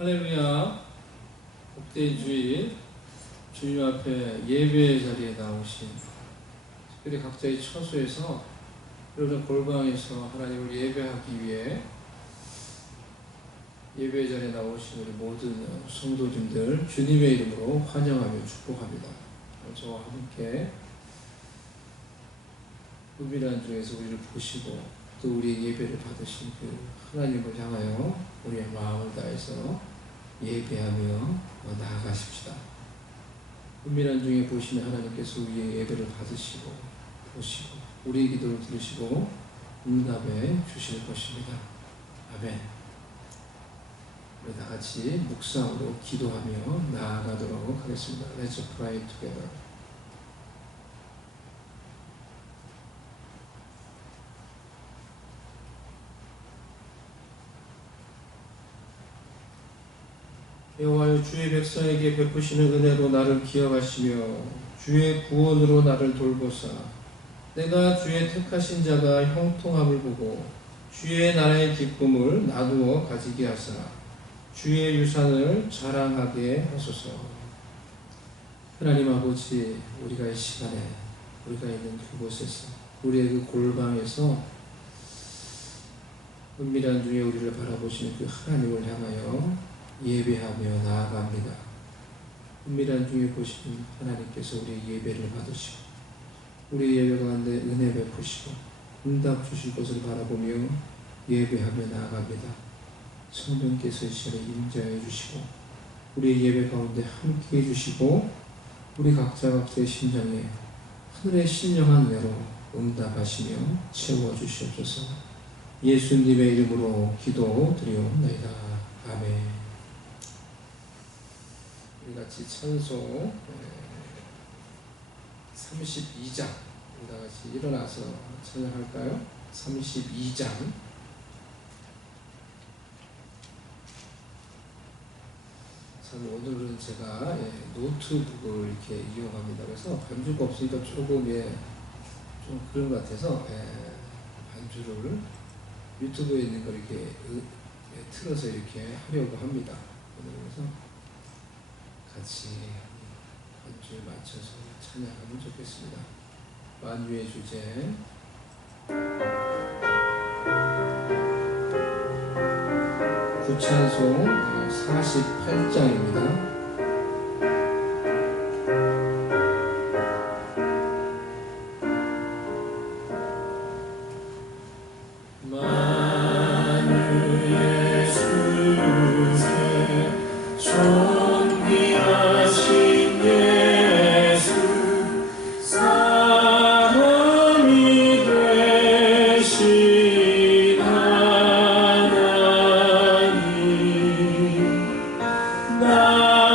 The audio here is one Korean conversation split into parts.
할렐루야. 복된 주일 주님 앞에 예배의 자리에 나오신, 특별히 각자의 처소에서 이런 골방에서 하나님을 예배하기 위해 예배의 자리에 나오신 우리 모든 성도님들 주님의 이름으로 환영하며 축복합니다. 저와 함께 은밀한 중에서 우리를 보시고 또 우리의 예배를 받으신 그 하나님을 향하여 우리의 마음을 다해서 예배하며 나아가십시다. 은밀한 중에 보시는 하나님께서 우리의 예배를 받으시고 보시고 우리의 기도를 들으시고 응답해 주실 것입니다. 아멘. 우리 다 같이 묵상으로 기도하며 나아가도록 하겠습니다. Let's pray together. 여호와여, 주의 백성에게 베푸시는 은혜로 나를 기억하시며 주의 구원으로 나를 돌보사 내가 주의 택하신 자가 형통함을 보고 주의 나라의 기쁨을 나누어 가지게 하사 주의 유산을 자랑하게 하소서. 하나님 아버지, 우리가 이 시간에 우리가 있는 그곳에서 우리의 그 골방에서 은밀한 중에 우리를 바라보시는 그 하나님을 향하여 예배하며 나아갑니다. 은밀한 중에 보시는 하나님께서 우리의 예배를 받으시고 우리의 예배 가운데 은혜 베푸시고 응답 주실 것을 바라보며 예배하며 나아갑니다. 성령께서 이 시간에 임재하여 주시고 우리의 예배 가운데 함께해 주시고 우리 각자의 심장에 하늘의 신령한 은혜로 응답하시며 채워주시옵소서. 예수님의 이름으로 기도드리옵나이다. 아멘. 우리 같이 찬송 32장 우리 다 같이 일어나서 찬양할까요? 32장. 참 오늘은 제가 노트북을 이렇게 이용합니다. 그래서 반주가 없으니까 조금 좀 그런 것 같아서 반주를 유튜브에 있는 걸 이렇게 틀어서 이렇게 하려고 합니다. 그래서 같이 반주에 맞춰서 찬양하면 좋겠습니다. 만유의 주제 구찬송 48장입니다. 나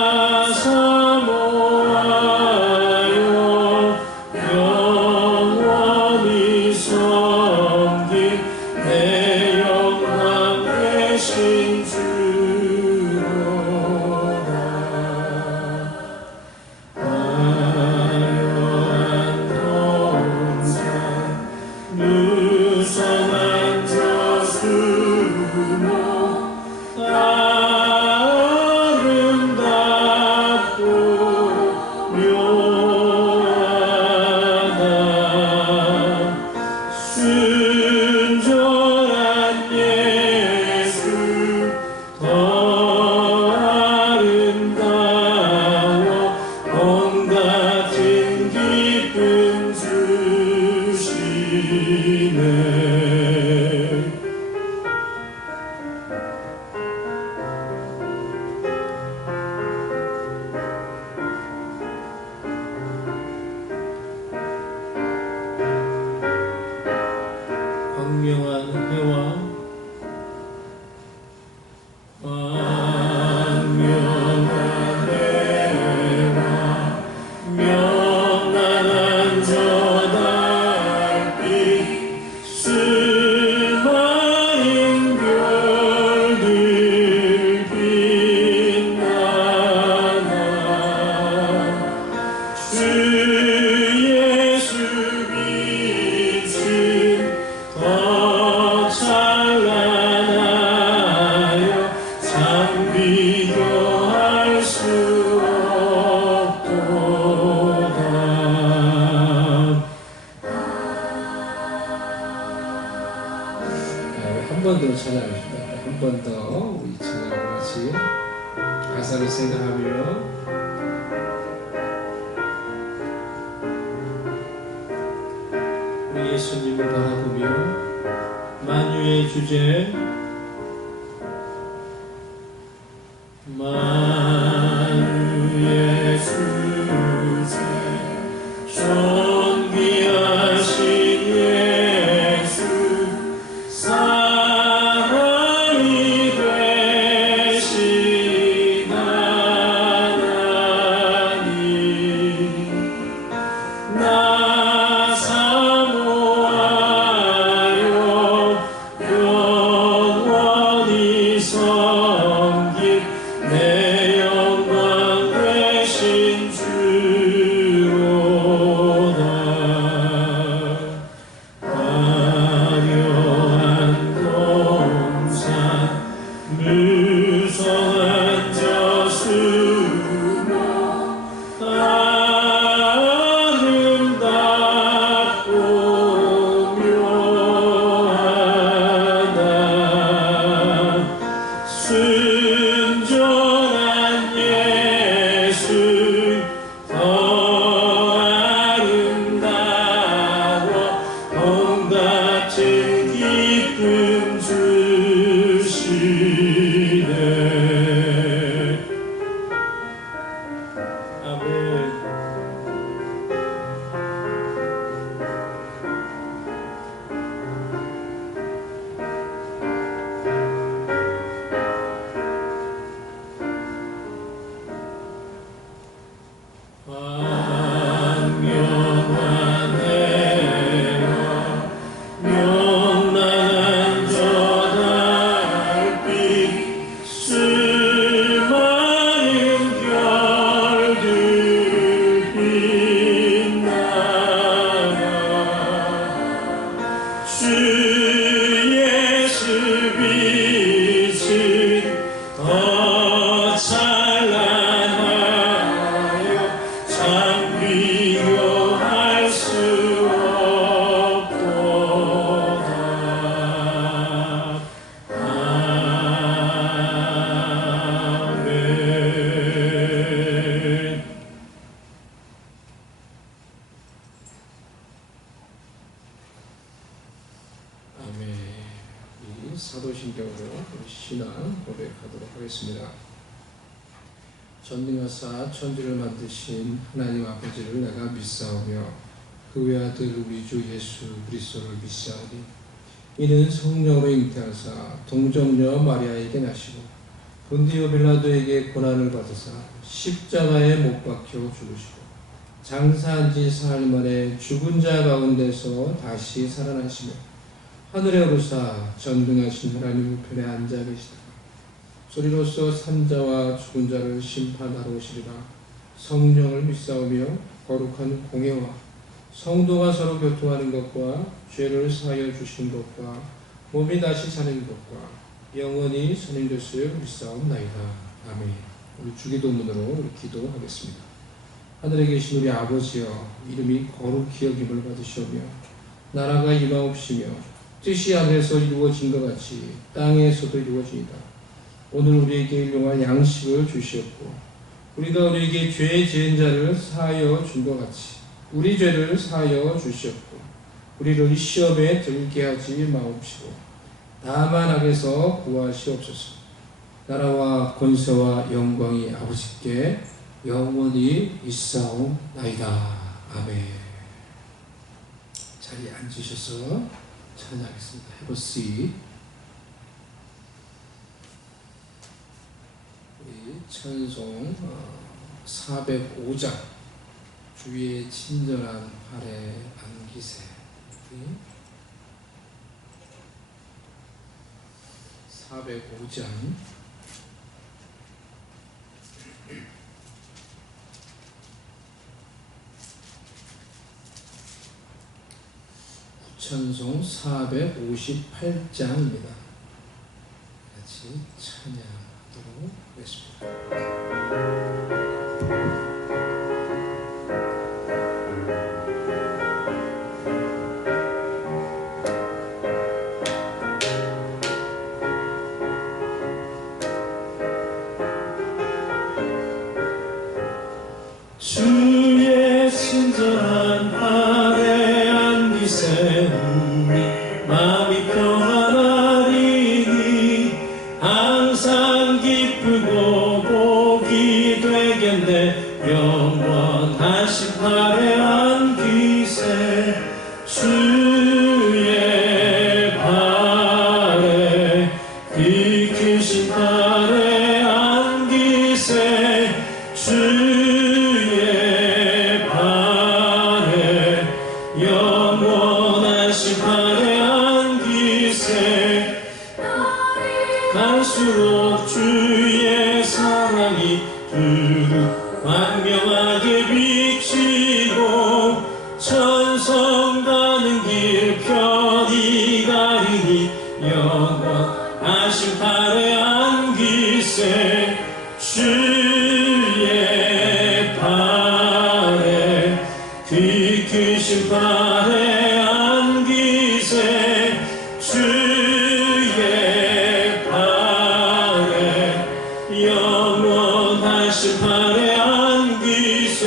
번 더 찬양합니다. 한 번 더 우리 찬양하고 같이 가사를 생각하며 우리 예수님을 바라보며 만유의 주제 만유의 주제 존귀하신 예수 사랑이 되신 하나님 나 사모하여 영원히 섬길 내 영광 되신 주로다. 화려한 동산 무성한 저수목 아름답고 묘하다. 순전한 예수 더 아름다워 온 같은 기쁨 주시네. 아멘. 광명한 해와 명랑한 저 달빛 수많은 별들 빛나라. 주 예수 빛은 더 찬란하여 참 비교할 수 없도다. 아멘. 아멘. 이 사도신경으로 우리 신앙 고백하도록 하겠습니다. 전능하사 천지를 만드신 하나님 아버지를 내가 믿사오며 그 외아들 우리 주 예수 그리스도를 믿사오니 이는 성령으로 잉태하사 동정녀 마리아에게 나시고 본디오 빌라도에게 고난을 받으사 십자가에 못 박혀 죽으시고 장사한 지 사흘 만에 죽은 자 가운데서 다시 살아나시며 하늘에 오르사 전능하신 하나님 우편에 앉아 계시다. 소리로서 산자와 죽은 자를 심판하러 오시리라. 성령을 믿사오며 거룩한 공예와 성도가 서로 교통하는 것과 죄를 사하여 주시는 것과 몸이 다시 사는 것과 영원히 사는 것을 믿사옵나이다. 아멘. 우리 주기도문으로 우리 기도하겠습니다. 하늘에 계신 우리 아버지여, 이름이 거룩히 여김을 받으시오며 나라가 임하옵시며 뜻이 하늘에서 이루어진 것 같이 땅에서도 이루어지이다. 오늘 우리에게 일용할 양식을 주시옵고 우리가 우리에게 죄 지은 자를 사하여 준 것 같이 우리 죄를 사하여 주시옵고 우리를 시험에 들게 하지 마옵시고 다만 악에서 구하시옵소서. 나라와 권세와 영광이 아버지께 영원히 있사옵나이다. 아멘. 자리에 앉으셔서 찬양하겠습니다. Have a seat. 찬송 405장 주의 친절한 발에 안기세. 405장 찬송 458장입니다. 같이 찬양하도록 하겠습니다. 영원하신 팔의 안기세 갈수록 주의 사랑이 두루 광명하게 비치고 천성 가는 길 편히 가리니 영원하신 팔의 안기세 주의 팔에 귀 크신 팔에 안기세 주의 팔에 영원하신 팔에 안기세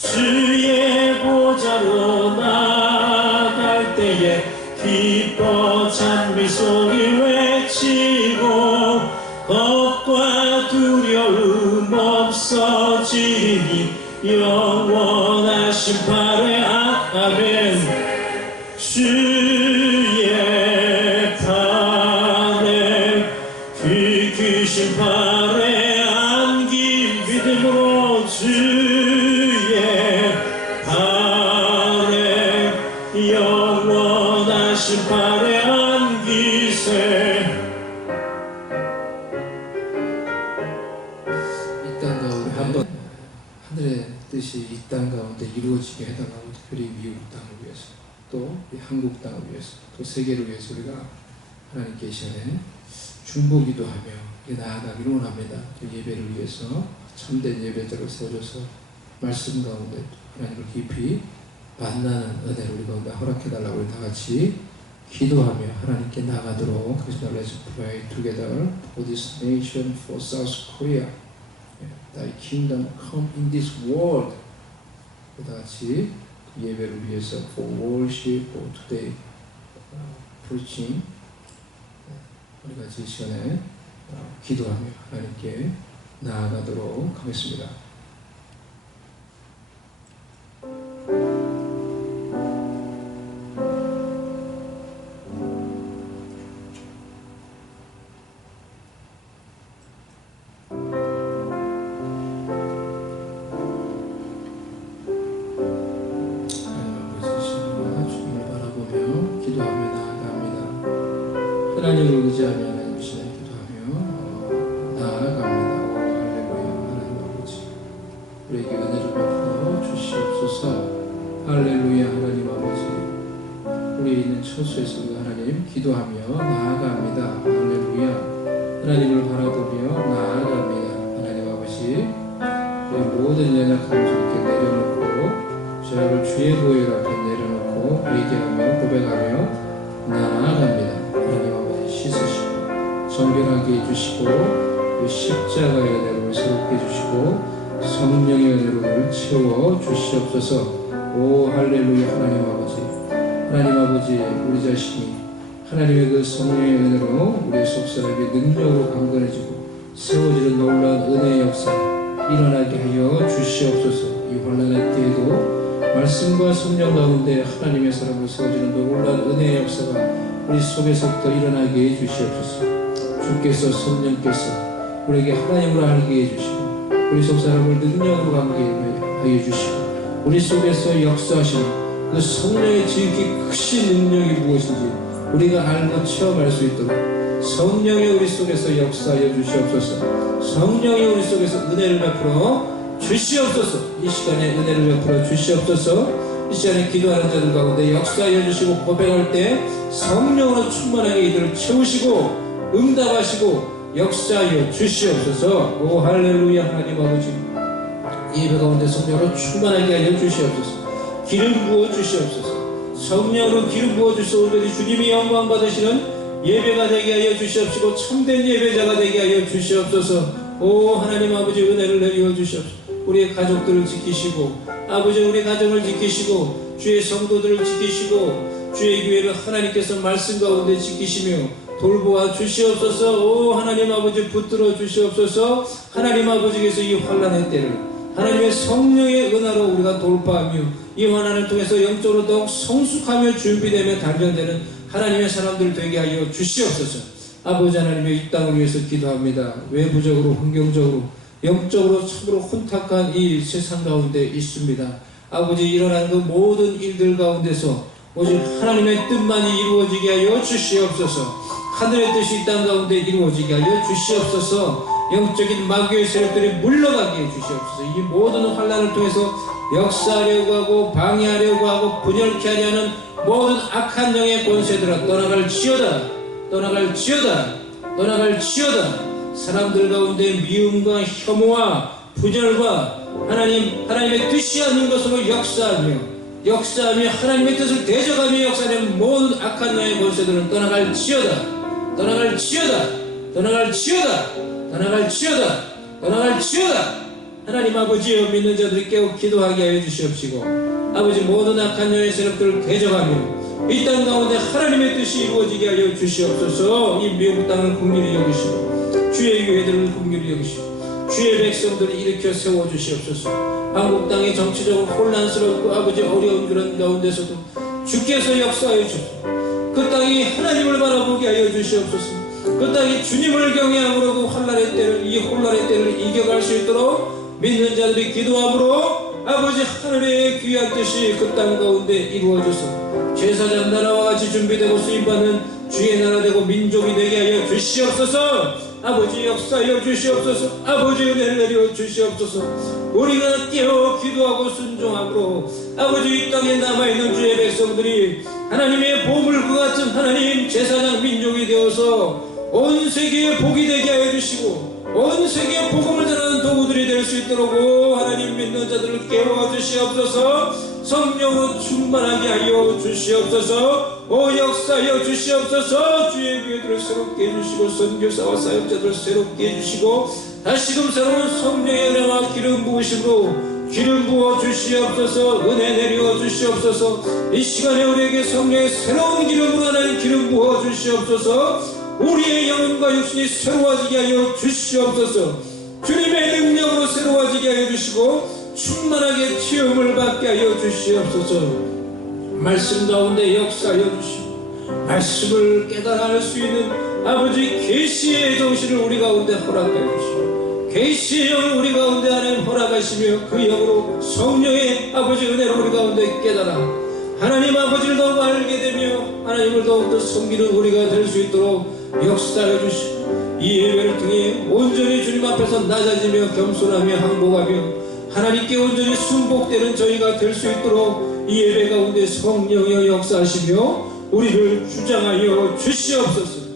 주의 보좌로 나갈 때에 기뻐 찬미소리 외치고 겁과 두려움 없어지니 영원하신 팔에 아멘 주의 팔에 귀 크신 팔에 안긴 믿음으로 주의 팔에 영원하신 팔에 안기세 이 땅 가운데 한번 하늘의 뜻이 이 땅 가운데 이루어지게 해달라고 특별히 미국 땅을 위해서 또 한국 땅을 위해서 또 세계를 위해서 우리가 하나님께 이 시간에 중보기도하며 나아가기를 원합니다. 예배를 위해서 참된 예배자로 세워져서 말씀 가운데 하나님을 깊이 만나는 은혜를 우리 가운데 허락해달라고 우리 다같이 기도하며 하나님께 나가도록 그래서 Let's pray together for this nation, for South Korea. Thy kingdom come in this world. 우리 다같이 예배를 위해서 for worship, for today preaching 우리 같이 이 시간에 기도하며 하나님께 나아가도록 하겠습니다. 하나님을 의지하며 하나님 시간에 기도하며 나아갑니다. 할렐루야. 하나님 아버지 우리에게 은혜를 베풀어 주시옵소서. 할렐루야. 하나님 아버지 우리 있는 처소에서 하나님 기도하며 나아갑니다. 할렐루야. 하나님을 바라보며 나아갑니다. 하나님 아버지 우리 모든 연약함 주께 내려놓고 죄악을 주의 보혈 앞에 내려놓고 회개하며 고백하며 나아갑니다. 하나님 아버지 씻으시고 정결하게 해주시고 십자가의 은혜로 새롭게 해주시고 성령의 은혜로 채워 주시옵소서. 오 할렐루야. 하나님 아버지 우리 자신이 하나님의 그 성령의 은혜로 우리의 속사람이 능력으로 강건해지고 세워지는 놀라운 은혜의 역사 일어나게 하여 주시옵소서. 이 환난의 때에도 말씀과 성령 가운데 하나님의 사람으로 세워지는 놀라운 은혜의 역사가 우리 속에서부터 일어나게 해주시옵소서. 주께서 성령께서 우리에게 하나님으로 알게 해주시고 우리 속사람을 능력으로 강건하게 해주시고 우리 속에서 역사하시는 그 성령의 지극히 크신 능력이 무엇인지 우리가 알고 체험할 수 있도록 성령이 우리 속에서 역사하여 주시옵소서. 성령이 우리 속에서 은혜를 베풀어 주시옵소서. 이 시간에 은혜를 베풀어 주시옵소서. 이 시간에 기도하는 자들 가운데 역사하여 주시고 고백할 때 성령으로 충만하게 이들을 채우시고 응답하시고 역사하여 주시옵소서. 오 할렐루야. 하나님 아버지 예배 가운데 성령으로 충만하게 하여 주시옵소서. 기름 부어 주시옵소서. 성령으로 기름 부어 주시옵소서. 주님이 영광 받으시는 예배가 되게 하여 주시옵시고 참된 예배자가 되게 하여 주시옵소서. 오 하나님 아버지 은혜를 내려 주시옵소서. 우리의 가족들을 지키시고 아버지 우리 가정을 지키시고 주의 성도들을 지키시고 주의 교회를 하나님께서 말씀 가운데 지키시며 돌보아 주시옵소서. 오 하나님 아버지 붙들어 주시옵소서. 하나님 아버지께서 이 환난의 때를 하나님의 성령의 은혜로 우리가 돌파하며 이 환난을 통해서 영적으로 더욱 성숙하며 준비되며 단련되는 하나님의 사람들 되게 하여 주시옵소서. 아버지 하나님의 이 땅을 위해서 기도합니다. 외부적으로 환경적으로 영적으로 참으로 혼탁한 이 세상 가운데 있습니다. 아버지 일어나는 그 모든 일들 가운데서 오직 하나님의 뜻만이 이루어지게 하여 주시옵소서. 하늘의 뜻이 이 땅 가운데 이루어지게 하여 주시옵소서. 영적인 마귀의 세력들이 물러가게 해 주시옵소서. 이 모든 환난을 통해서 역사하려고 하고 방해하려고 하고 분열케 하려는 모든 악한 영의 권세들아 떠나갈지어다. 떠나갈지어다. 떠나갈지어다. 사람들 가운데 미움과 혐오와 분열과 하나님의 뜻이 아닌 것으로 역사하며 하나님의 뜻을 대적하며 역사하는 모든 악한 영의 권세들은 떠나갈지어다. 떠나갈지어다. 떠나갈지어다. 떠나갈지어다. 떠나갈지어다. 하나님 아버지여 믿는 자들이 깨어 기도하게 하여 주시옵시고 아버지 모든 악한 영의 세력들을 대적하며 이 땅 가운데 하나님의 뜻이 이루어지게 하여 주시옵소서. 이 미국 땅을 긍휼히 여기시고 주의 교회들을 긍휼히 여기시고 주의 백성들을 일으켜 세워주시옵소서. 한국 땅이 정치적으로 혼란스럽고 아버지 어려운 그런 가운데서도 주께서 역사하여 주옵소서. 그 땅이 하나님을 바라보게 하여 주시옵소서. 그 땅이 주님을 경외함으로 그 혼란의 때를 이겨갈 수 있도록 믿는 자들이 기도함으로 아버지 하늘의 귀한 뜻이 그 땅 가운데 이루어져서 제사장 나라와 같이 준비되고 쓰임받는 주의 나라 되고 민족이 되게 하여 주시옵소서. 아버지 역사하여 주시옵소서. 아버지 은혜를 내려 주시옵소서. 우리가 깨어 기도하고 순종함으로 아버지 이 땅에 남아있는 주의 백성들이 하나님의 보물과 같은 하나님 제사장 민족이 되어서 온 세계에 복이 되게 하여 주시고 온 세계에 복음을 전하는 도구들이 될 수 있도록 하나님 믿는 자들을 깨워 주시옵소서. 성령으로 충만하게 하여 주시옵소서. 역사하여 주시옵소서. 주의 교회들을 새롭게 해주시고 선교사와 사역자들을 새롭게 해주시고 다시금 새로운 성령의 은혜와 기름 부으심으로 기름 부어 주시옵소서. 은혜 내려 주시옵소서. 이 시간에 우리에게 성령의 새로운 기름으로 하나님 기름 부어 주시옵소서. 우리의 영혼과 육신이 새로워지게 하여 주시옵소서. 주님의 능력으로 새로워지게 하여 주시고 충만하게 체험을 받게 하여 주시옵소서. 말씀 가운데 역사하여 주시고 말씀을 깨달아 수 있는 아버지 계시의 정신을 우리 가운데 허락하여 주시고 계시의 영을 우리 가운데 하나님 허락하시며 그 영으로 성령의 아버지 은혜를 우리 가운데 깨달아 하나님 아버지를 더욱 알게 되며 하나님을 더욱더 섬기는 우리가 될 수 있도록 역사하여 주시고 이 예배를 통해 온전히 주님 앞에서 낮아지며 겸손하며 항복하며 하나님께 온전히 순복되는 저희가 될 수 있도록 이 예배 가운데 성령여 역사하시며 우리를 주장하여 주시옵소서.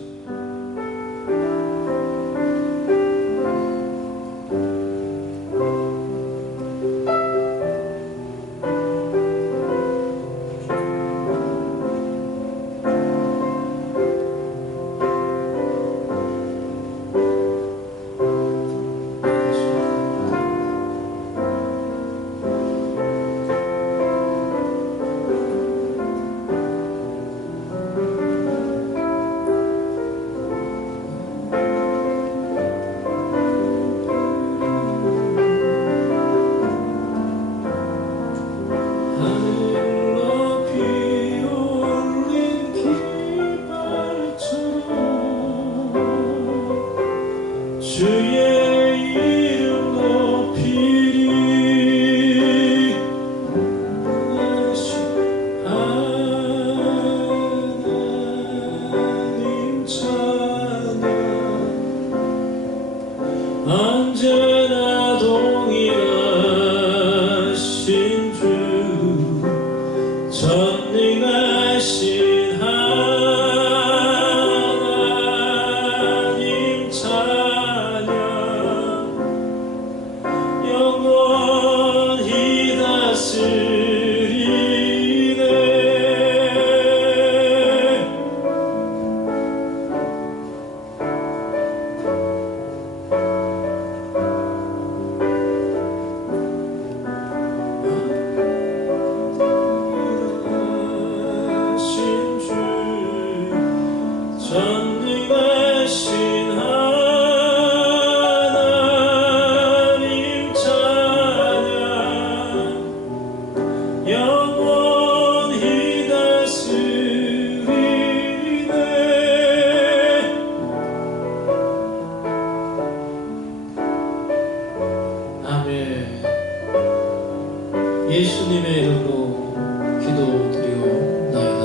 예수님의 이름으로 기도드리옵나이다.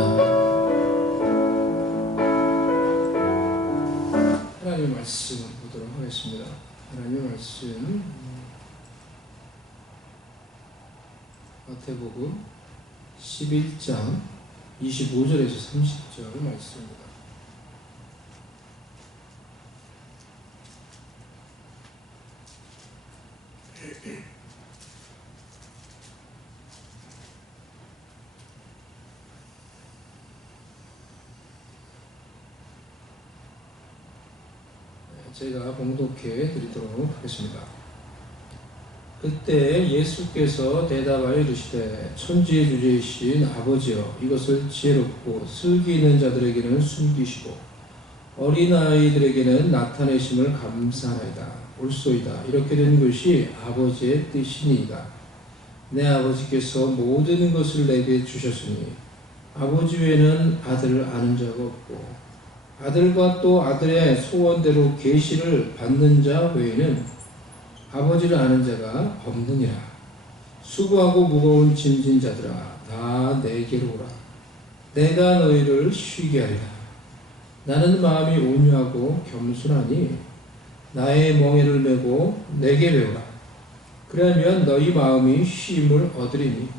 하나님의 말씀 보도록 하겠습니다. 하나님의 말씀 마태복음 11장 25절에서 30절 말씀입니다. 제가 봉독해 드리도록 하겠습니다. 그때 예수께서 대답하여 이르시되 천지의 주제이신 아버지여 이것을 지혜롭고 슬기 있는 자들에게는 숨기시고 어린아이들에게는 나타내심을 감사하나이다. 옳소이다. 이렇게 된 것이 아버지의 뜻이니이다. 내 아버지께서 모든 것을 내게 주셨으니 아버지 외에는 아들을 아는 자가 없고 아들과 또 아들의 소원대로 계시를 받는 자 외에는 아버지를 아는 자가 없느니라. 수고하고 무거운 짐진 자들아 다 내게로 오라. 내가 너희를 쉬게 하리라. 나는 마음이 온유하고 겸손하니 나의 멍에를 메고 내게 배우라. 그러면 너희 마음이 쉼을 얻으리니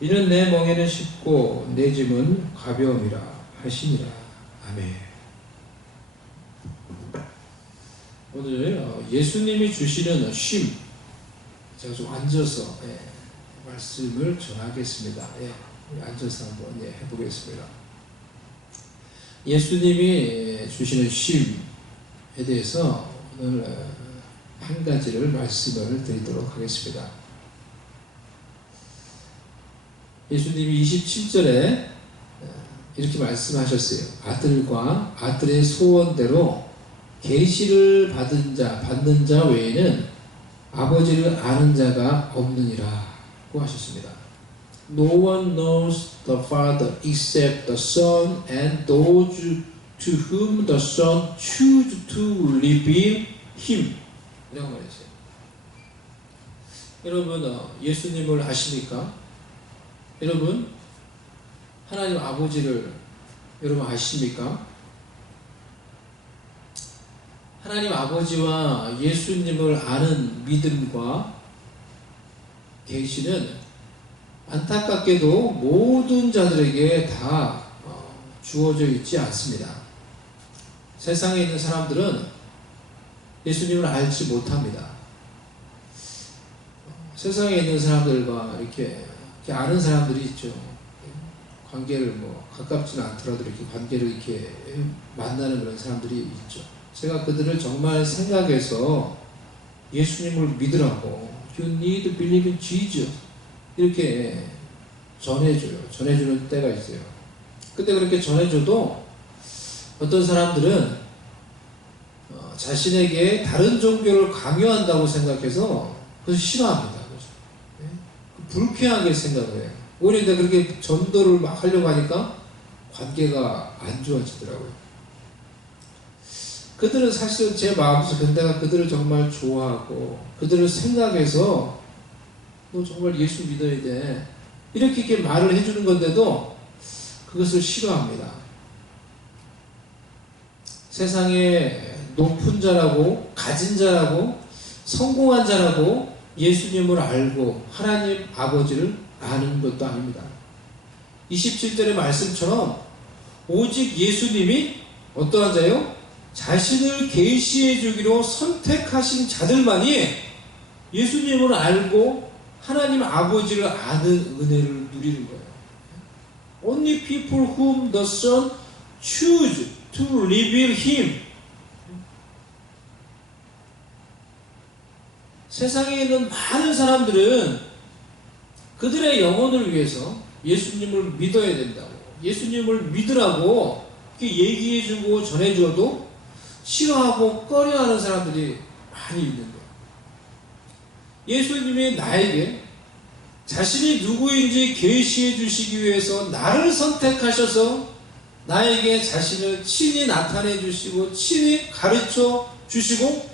이는 내 멍에는 쉽고 내 짐은 가벼움이라 하시니라. 아멘. 오늘 예수님이 주시는 쉼, 제가 좀 앉아서 말씀을 전하겠습니다. 앉아서 한번 해보겠습니다. 예수님이 주시는 쉼에 대해서 오늘 한 가지를 말씀을 드리도록 하겠습니다. 예수님이 27절에 이렇게 말씀하셨어요. 아들과 아들의 소원대로 계시를 받는 자 외에는 아버지를 아는 자가 없느니라고 하셨습니다. No one knows the Father except the Son and those to whom the Son chooses to reveal Him. 이라고 말했어요. 여러분 예수님을 아십니까? 여러분 하나님 아버지를 여러분 아십니까? 하나님 아버지와 예수님을 아는 믿음과 계시는 안타깝게도 모든 자들에게 다 주어져 있지 않습니다. 세상에 있는 사람들은 예수님을 알지 못합니다. 세상에 있는 사람들과 이렇게 아는 사람들이 있죠. 관계를 가깝지는 않더라도 이렇게 관계를 이렇게 만나는 그런 사람들이 있죠. 제가 그들을 정말 생각해서 예수님을 믿으라고 You need to believe in Jesus 이렇게 전해주는 때가 있어요. 근데 그렇게 전해줘도 어떤 사람들은 자신에게 다른 종교를 강요한다고 생각해서 그것을 싫어합니다. 불쾌하게 생각을 해요. 오히려 그렇게 전도를 막 하려고 하니까 관계가 안 좋아지더라고요. 그들은 사실은 제 마음속에 내가 그들을 정말 좋아하고 그들을 생각해서 너 정말 예수 믿어야 돼 이렇게 말을 해주는 건데도 그것을 싫어합니다. 세상에 높은 자라고 가진 자라고 성공한 자라고 예수님을 알고 하나님 아버지를 아는 것도 아닙니다. 27절의 말씀처럼 오직 예수님이 어떠한 자요? 자신을 계시해 주기로 선택하신 자들만이 예수님을 알고 하나님 아버지를 아는 은혜를 누리는 거예요. Only people whom the Son choose to reveal Him. 세상에 있는 많은 사람들은 그들의 영혼을 위해서 예수님을 믿어야 된다고, 예수님을 믿으라고 얘기해주고 전해줘도 싫어하고 꺼려하는 사람들이 많이 있는 거예요. 예수님이 나에게 자신이 누구인지 계시해 주시기 위해서 나를 선택하셔서 나에게 자신을 친히 나타내 주시고 친히 가르쳐 주시고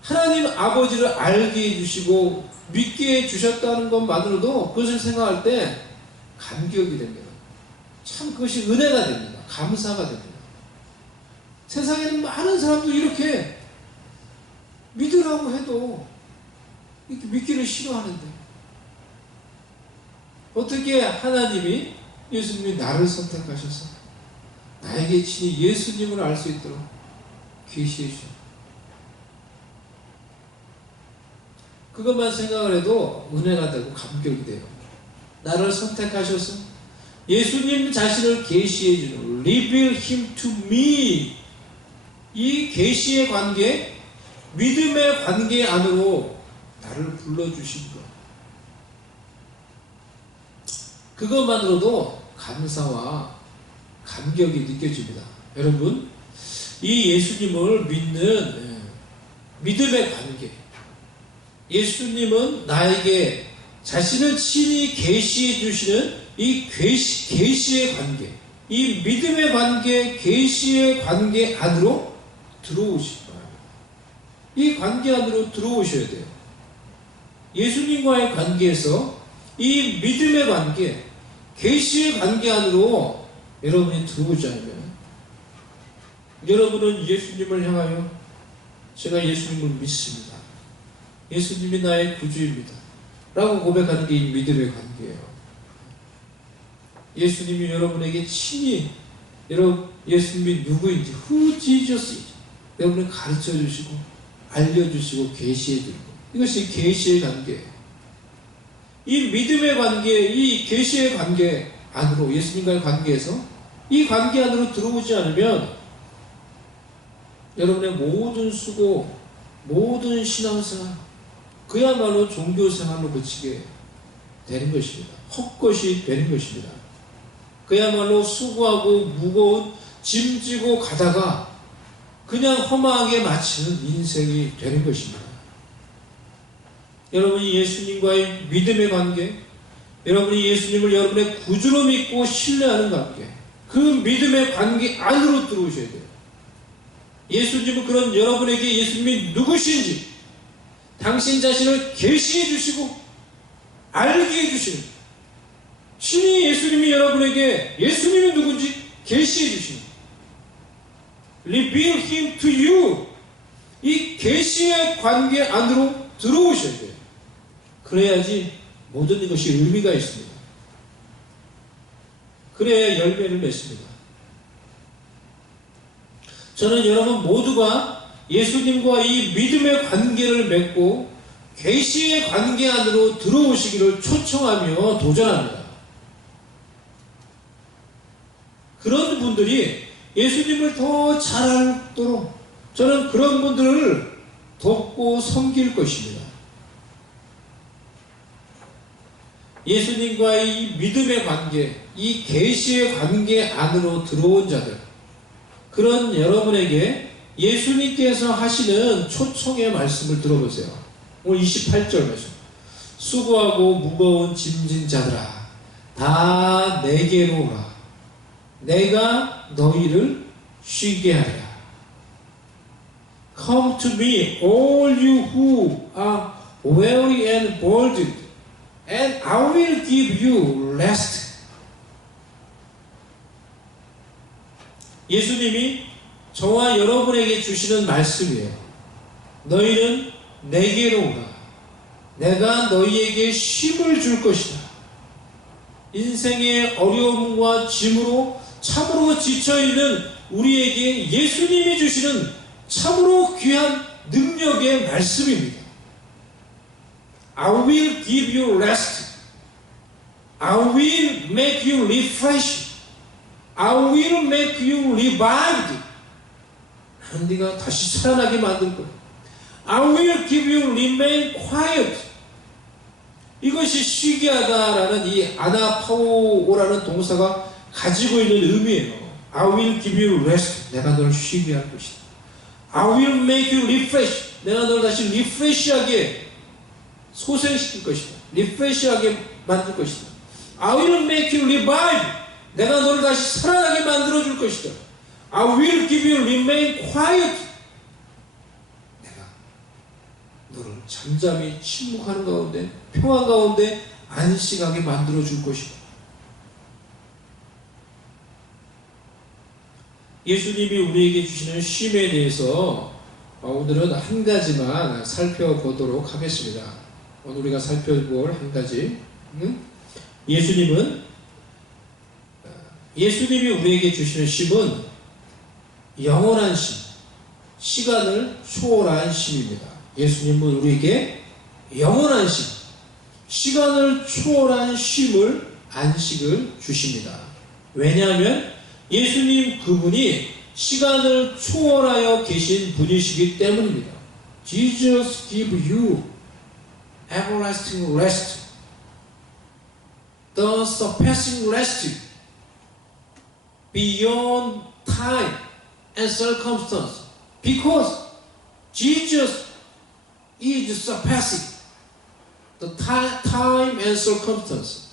하나님 아버지를 알게 해 주시고 믿게 해주셨다는 것만으로도 그것을 생각할 때 감격이 됩니다. 참 그것이 은혜가 됩니다. 감사가 됩니다. 세상에는 많은 사람도 이렇게 믿으라고 해도 이렇게 믿기를 싫어하는데 어떻게 하나님이 예수님이 나를 선택하셔서 나에게 친히 예수님을 알 수 있도록 계시해 주셨다. 그것만 생각을 해도 은혜가 되고 감격이 돼요. 나를 선택하셔서 예수님 자신을 계시해 주는 Reveal Him to me, 이 계시의 관계, 믿음의 관계 안으로 나를 불러주신 것, 그것만으로도 감사와 감격이 느껴집니다. 여러분, 이 예수님을 믿는 믿음의 관계, 예수님은 나에게 자신을 친히 계시해 주시는 이 계시의 관계, 이 믿음의 관계, 계시의 관계 안으로 들어오시기 바랍니다. 이 관계 안으로 들어오셔야 돼요. 예수님과의 관계에서 이 믿음의 관계, 계시의 관계 안으로 여러분이 들어오지 않으면 여러분은 예수님을 향하여 제가 예수님을 믿습니다. 예수님이 나의 구주입니다. 라고 고백하는 게 이 믿음의 관계예요. 예수님이 여러분에게 친히 예수님이 누구인지, who Jesus is, 여러분을 가르쳐 주시고 알려주시고 계시해 주고, 이것이 계시의 관계예요. 이 믿음의 관계, 이 계시의 관계 안으로, 예수님과의 관계에서 이 관계 안으로 들어오지 않으면 여러분의 모든 수고, 모든 신앙생활, 그야말로 종교생활로 그치게 되는 것입니다. 헛것이 되는 것입니다. 그야말로 수고하고 무거운 짐 지고 가다가 그냥 허망하게 마치는 인생이 되는 것입니다. 여러분이 예수님과의 믿음의 관계, 여러분이 예수님을 여러분의 구주로 믿고 신뢰하는 관계, 그 믿음의 관계 안으로 들어오셔야 돼요. 예수님은 그런 여러분에게 예수님이 누구신지 당신 자신을 계시해 주시고 알게 해 주시는, 신이 예수님이 여러분에게 예수님이 누군지 계시해 주시는, Reveal Him to you, 이 계시의 관계 안으로 들어오셔야 돼요. 그래야지 모든 것이 의미가 있습니다. 그래야 열매를 맺습니다. 저는 여러분 모두가 예수님과 이 믿음의 관계를 맺고 계시의 관계 안으로 들어오시기를 초청하며 도전합니다. 그런 분들이 예수님을 더 잘 알도록 저는 그런 분들을 돕고 섬길 것입니다. 예수님과의 이 믿음의 관계, 이 계시의 관계 안으로 들어온 자들, 그런 여러분에게 예수님께서 하시는 초청의 말씀을 들어보세요. 오늘 28절 말씀. 수고하고 무거운 짐진 자들아, 다 내게로 오라. 내가 너희를 쉬게 하리라. Come to me, all you who are weary and burdened, and I will give you rest. 예수님이 저와 여러분에게 주시는 말씀이에요. 너희는 내게로 오라. 내가 너희에게 쉼을 줄 것이다. 인생의 어려움과 짐으로 참으로 지쳐있는 우리에게 예수님이 주시는 참으로 귀한 능력의 말씀입니다. I will give you rest. I will make you refreshed. I will make you revived. 네가 다시 살아나게 만들 거야. I will give you remain quiet. 이것이 쉬게 하다라는 이 아나파오라는 동사가 가지고 있는 의미예요. I will give you rest. 내가 너를 쉬게 할 것이다. I will make you refresh. 내가 너를 다시 리프레시하게 소생시킬 것이다. 리프레시하게 만들 것이다. I will make you revive. 내가 너를 다시 살아나게 만들어 줄 것이다. I will give you remain quiet. 내가 너를 잠잠히 침묵하는 가운데 평안 가운데 안식하게 만들어 줄 것이다. 예수님이 우리에게 주시는 쉼에 대해서 오늘은 한 가지만 살펴보도록 하겠습니다. 오늘 우리가 살펴볼 한 가지, 예수님이 우리에게 주시는 쉼은 영원한 쉼, 시간을 초월한 쉼입니다. 예수님은 우리에게 영원한 쉼, 시간을 초월한 쉼을, 안식을 주십니다. 왜냐하면 예수님 그분이 시간을 초월하여 계신 분이시기 때문입니다. Jesus give you everlasting rest, the surpassing rest beyond time and circumstance, because Jesus is surpassing the time and circumstance.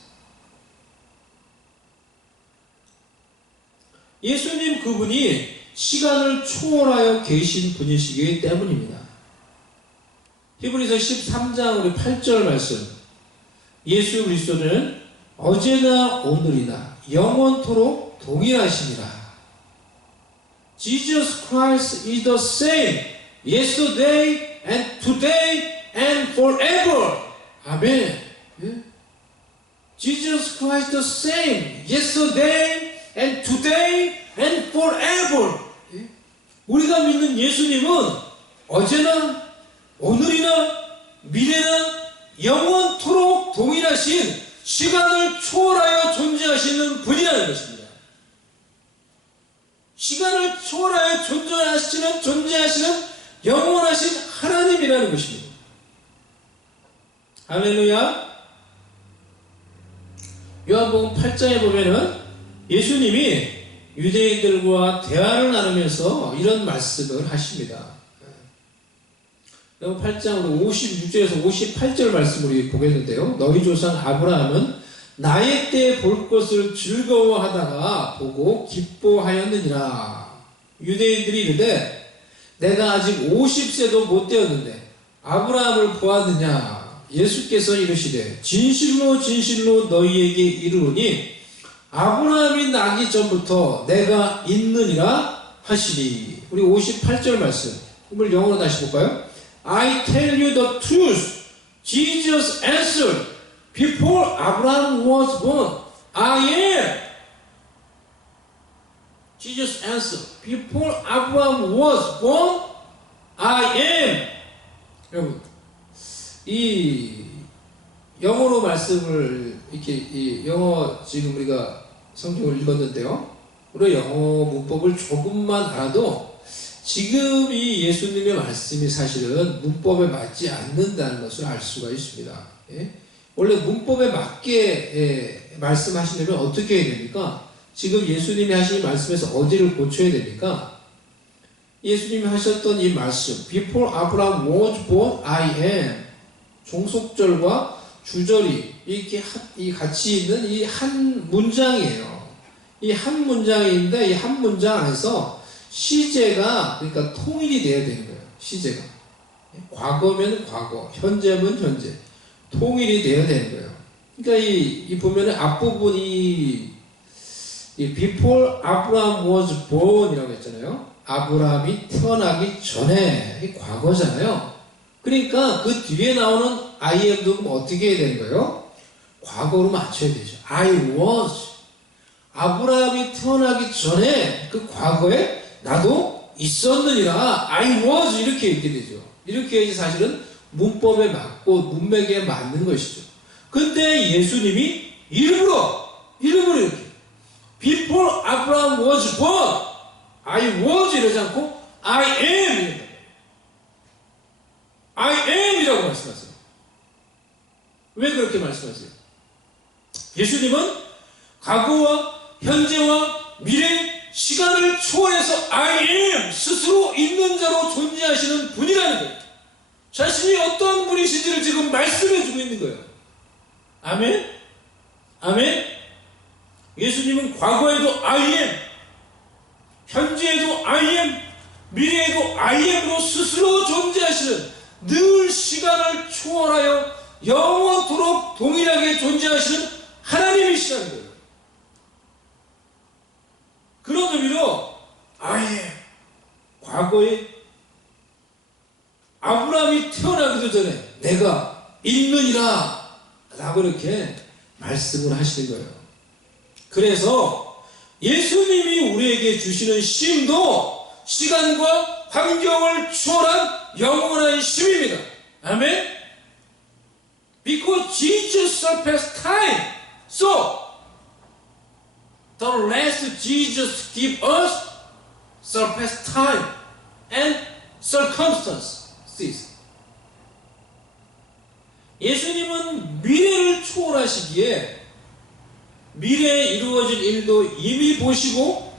예수님 그분이 시간을 초월하여 계신 분이시기 때문입니다. 히브리서 13장 우리 8절 말씀, 예수 그리스도는 어제나 오늘이나 영원토록 동일하시니라. Jesus Christ is the same yesterday and today and forever. 아멘. Jesus Christ the same yesterday and today and forever. 우리가 믿는 예수님은 어제나 오늘이나 미래나 영원토록 동일하신 시간을 초월하여 존재하시는 분이라는 것입니다. 시간을 초월하여 존재하시는 영원하신 하나님이라는 것입니다. 할렐루야. 요한복음 8장에 보면은 예수님이 유대인들과 대화를 나누면서 이런 말씀을 하십니다. 요한 8장으로 56절에서 58절 말씀을 우리 보겠는데요. 너희 조상 아브라함은 나의 때 볼 것을 즐거워하다가 보고 기뻐하였느니라. 유대인들이 이르되 내가 아직 50세도 못 되었는데 아브라함을 보았느냐. 예수께서 이르시되 진실로 진실로 너희에게 이르노니 아브라함이 나기 전부터 내가 있느니라 하시니. 우리 58절 말씀 오늘 영어로 다시 볼까요? I tell you the truth. Jesus answered, before Abraham was born, I am. Jesus answered, before Abraham was born, I am. 여러분, 이 영어로 말씀을 이렇게 이 영어 지금 우리가 성경을 읽었는데요. 우리 영어 문법을 조금만 알아도 지금 이 예수님의 말씀이 사실은 문법에 맞지 않는다는 것을 알 수가 있습니다. 예? 원래 문법에 맞게 말씀하시려면 어떻게 해야 됩니까? 지금 예수님이 하신 말씀에서 어디를 고쳐야 됩니까? 예수님이 하셨던 이 말씀, Before Abraham was born, I am. 종속절과 주절이 이렇게 같이 있는 이 한 문장이에요. 이 한 문장인데 이 한 문장 안에서 시제가 그러니까 통일이 돼야 되는 거예요. 시제가 과거면 과거, 현재면 현재, 통일이 돼야 되는 거예요. 그러니까 이 보면은 앞부분이 이 Before Abraham was born이라고 했잖아요. 아브라함이 태어나기 전에 이 과거잖아요. 그러니까 그 뒤에 나오는 I am도 어떻게 해야 되는 거예요? 과거로 맞춰야 되죠. I was. 아브라함이 태어나기 전에 그 과거에 나도 있었느니라. I was 이렇게 얘기 되죠. 이렇게 해야지 사실은 문법에 맞고 문맥에 맞는 것이죠. 근데 예수님이 일부러 이렇게 Before Abraham was born, I was 이러지 않고 I am. I am이라고 말씀하세요. 왜 그렇게 말씀하세요? 예수님은 과거와 현재와 미래, 시간을 초월해서 I am 스스로 있는 자로 존재하시는 분이라는 거예요. 자신이 어떤 분이신지를 지금 말씀해주고 있는 거예요. 아멘? 아멘? 예수님은 과거에도 I am, 현재에도 I am, 미래에도 I am으로 스스로 존재하시는 늘 시간을 초월하여 영원토록 동일하게 존재하시는 하나님이시라는 거예요. 그런 의미로 아예 과거에 아브라함이 태어나기도 전에 내가 있느니라 라고 이렇게 말씀을 하시는 거예요. 그래서 예수님이 우리에게 주시는 쉼도 시간과 환경을 초월한 영원한 쉼입니다. 아멘. Because Jesus surpassed time, so the last Jesus give us surpass time and circumstances. 예수님은 미래를 초월하시기에 미래에 이루어질 일도 이미 보시고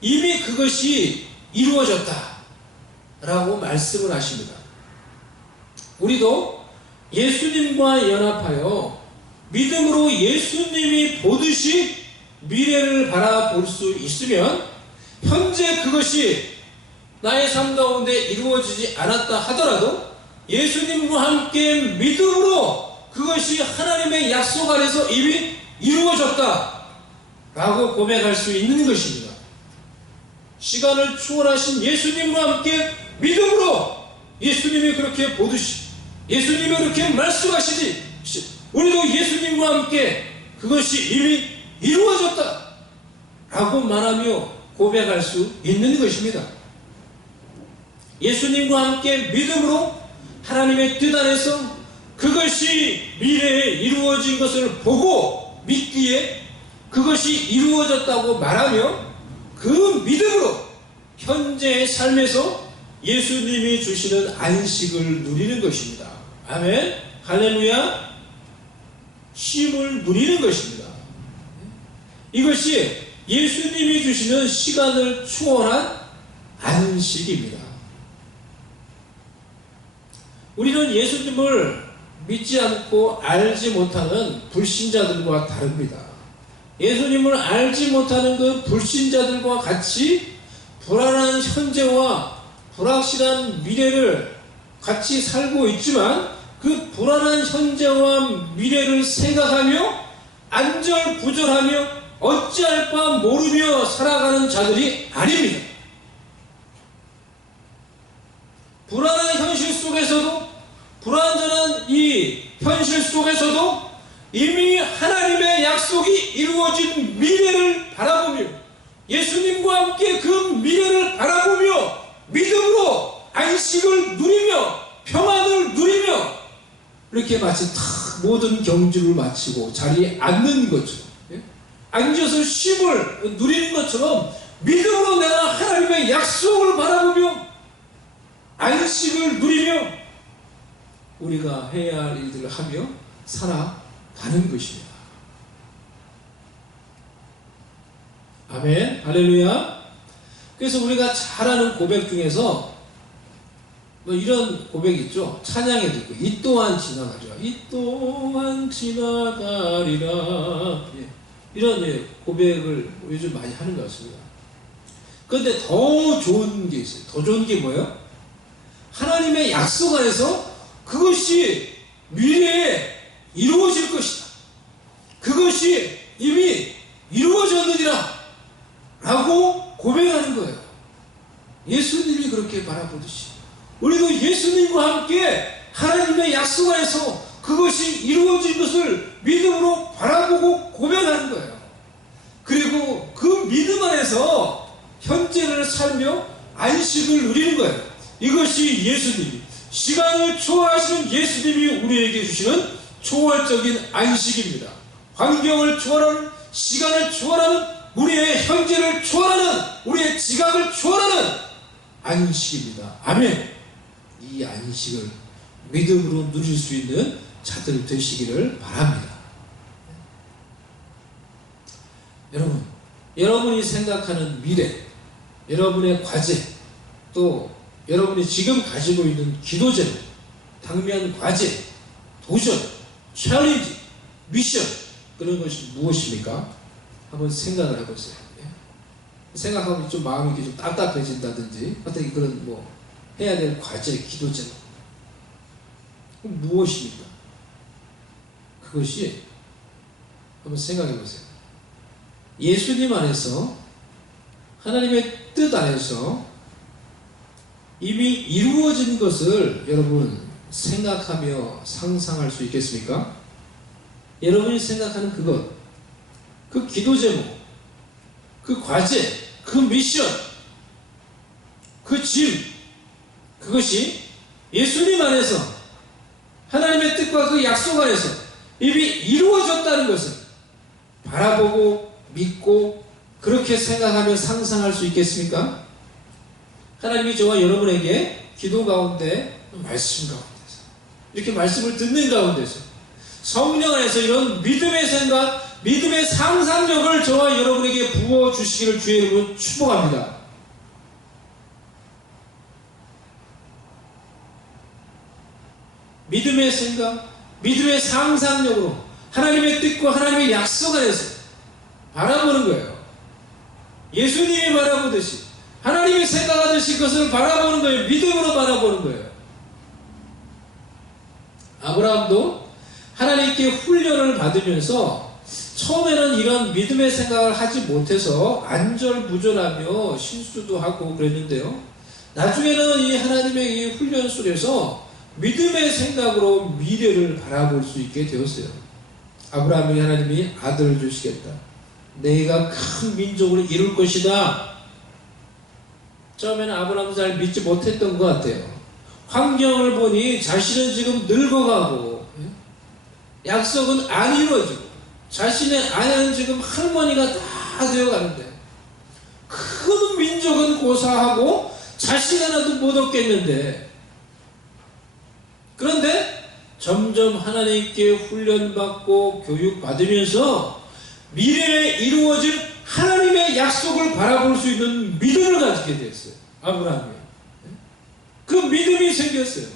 이미 그것이 이루어졌다 라고 말씀을 하십니다. 우리도 예수님과 연합하여 믿음으로 예수님이 보듯이 미래를 바라볼 수 있으면 현재 그것이 나의 삶 가운데 이루어지지 않았다 하더라도 예수님과 함께 믿음으로 그것이 하나님의 약속 안에서 이미 이루어졌다 라고 고백할 수 있는 것입니다. 시간을 초월하신 예수님과 함께 믿음으로 예수님이 그렇게 보듯이 예수님이 그렇게 말씀하시지 우리도 예수님과 함께 그것이 이미 이루어졌다 라고 말하며 고백할 수 있는 것입니다. 예수님과 함께 믿음으로 하나님의 뜻 안에서 그것이 미래에 이루어진 것을 보고 믿기에 그것이 이루어졌다고 말하며 그 믿음으로 현재의 삶에서 예수님이 주시는 안식을 누리는 것입니다. 아멘. 할렐루야. 쉼을 누리는 것입니다. 이것이 예수님이 주시는 시간을 초월한 안식입니다. 우리는 예수님을 믿지 않고 알지 못하는 불신자들과 다릅니다. 예수님을 알지 못하는 그 불신자들과 같이 불안한 현재와 불확실한 미래를 같이 살고 있지만 그 불안한 현재와 미래를 생각하며 안절부절하며 어찌할 바 모르며 살아가는 자들이 아닙니다. 불안한 현실 속에서도 불완전한 이 현실 속에서도 이미 하나님의 약속이 이루어진 미래를 바라보며 예수님과 함께 그 미래를 바라보며 믿음으로 안식을 누리며 평안을 누리며 이렇게 마치 다 모든 경주를 마치고 자리에 앉는 것처럼 앉아서 쉼을 누리는 것처럼 믿음으로 내가 하나님의 약속을 바라보며 안식을 누리며 우리가 해야 할 일들을 하며 살아가는 것입니다. 아멘. 할렐루야. 그래서 우리가 잘 아는 고백 중에서 뭐 이런 고백이 있죠. 찬양에도 있고 이 또한 지나가리라. 이 또한 지나가리라. 이런 고백을 요즘 많이 하는 것 같습니다. 그런데 더 좋은 게 있어요. 더 좋은 게 뭐예요? 하나님의 약속 안에서 그것이 미래에 이루어질 것이다. 그것이 이미 이루어졌느니라 라고 고백하는 거예요. 예수님이 그렇게 바라보듯이 우리도 예수님과 함께 하나님의 약속 안에서 그것이 이루어진 것을 믿음으로 바라보고 고백하는 거예요. 그리고 그 믿음 안에서 현재를 살며 안식을 누리는 거예요. 이것이 예수님이 시간을 초월하시는 예수님이 우리에게 주시는 초월적인 안식입니다. 환경을 초월하는 시간을 초월하는 우리의 현재를 초월하는 우리의 지각을 초월하는 안식입니다. 아멘. 이 안식을 믿음으로 누릴 수 있는 자들 되시기를 바랍니다. 여러분, 여러분이 생각하는 미래, 여러분의 과제, 또 여러분이 지금 가지고 있는 기도 제목, 당면 과제, 도전, 챌린지, 미션 그런 것이 무엇입니까? 한번 생각을 해보세요. 생각하면 좀 마음이 좀 답답해진다든지 어떤 그런 뭐 해야 될 과제, 기도 제목 그럼 무엇입니까? 그것이 한번 생각해 보세요. 예수님 안에서, 하나님의 뜻 안에서 이미 이루어진 것을 여러분 생각하며 상상할 수 있겠습니까? 여러분이 생각하는 그것, 그 기도 제목, 그 과제, 그 미션, 그 짐, 그것이 예수님 안에서, 하나님의 뜻과 그 약속 안에서 이미 이루어졌다는 것을 바라보고 믿고 그렇게 생각하며 상상할 수 있겠습니까? 하나님이 저와 여러분에게 기도 가운데, 말씀 가운데서, 이렇게 말씀을 듣는 가운데서 성령 안에서 이런 믿음의 생각, 믿음의 상상력을 저와 여러분에게 부어주시기를 주의 이름으로 축복합니다. 믿음의 생각, 믿음의 상상력으로 하나님의 뜻과 하나님의 약속 안에서 바라보는 거예요. 예수님이 바라보듯이, 하나님이 생각하듯이 그것을 바라보는 거예요. 믿음으로 바라보는 거예요. 아브라함도 하나님께 훈련을 받으면서 처음에는 이런 믿음의 생각을 하지 못해서 안절부절하며 실수도 하고 그랬는데요. 나중에는 이 하나님의 이 훈련 속에서 믿음의 생각으로 미래를 바라볼 수 있게 되었어요. 아브라함에게 하나님이 아들을 주시겠다. 내가 큰 민족을 이룰 것이다. 처음에는 아브라함도 잘 믿지 못했던 것 같아요. 환경을 보니 자신은 지금 늙어가고 약속은 안 이루어지고 자신의 아내는 지금 할머니가 다 되어가는데 큰 민족은 고사하고 자식 하나도 못 얻겠는데, 그런데 점점 하나님께 훈련받고 교육받으면서 미래에 이루어질 하나님의 약속을 바라볼 수 있는 믿음을 가지게 됐어요. 아브라함이. 그 믿음이 생겼어요.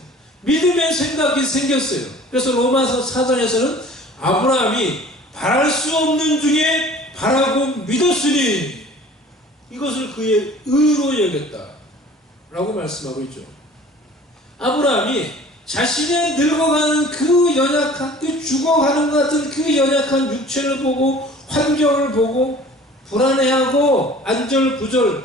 믿음의 생각이 생겼어요. 그래서 로마서 4장에서는 아브라함이 바랄 수 없는 중에 바라고 믿었으니 이것을 그의 의로 여겼다 라고 말씀하고 있죠. 아브라함이 자신의 늙어가는 그 연약한, 그 죽어가는 것 같은 그 연약한 육체를 보고 환경을 보고 불안해하고 안절부절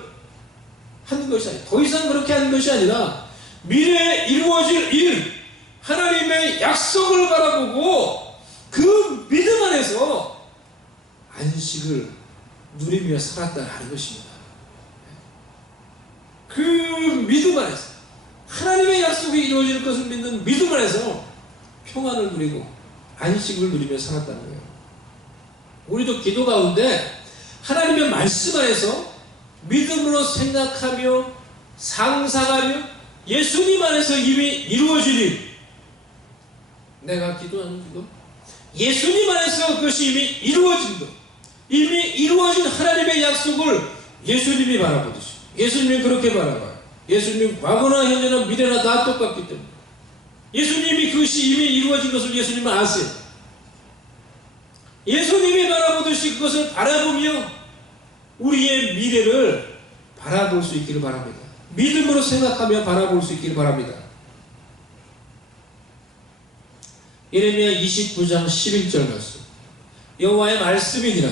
하는 것이 아니라, 더 이상 그렇게 하는 것이 아니라 미래에 이루어질 일, 하나님의 약속을 바라보고 그 믿음 안에서 안식을 누리며 살았다는 것입니다. 그 믿음 안에서, 하나님의 약속이 이루어질 것을 믿는 믿음 안에서 평안을 누리고 안식을 누리며 살았다는 거예요. 우리도 기도 가운데 하나님의 말씀 안에서 믿음으로 생각하며 상상하며 예수님 안에서 이미 이루어질 일, 내가 기도하는 기도, 예수님 안에서 그것이 이미 이루어진 것, 이미 이루어진 하나님의 약속을 예수님이 바라보듯이, 예수님이 그렇게 바라봐요. 예수님 과거나 현재나 미래나 다 똑같기 때문에 예수님이 그것이 이미 이루어진 것을 예수님은 아세요. 예수님이 바라보듯이 그것을 바라보며 우리의 미래를 바라볼 수 있기를 바랍니다. 믿음으로 생각하며 바라볼 수 있기를 바랍니다. 예레미야 29장 11절 말씀, 여호와의 말씀이니라.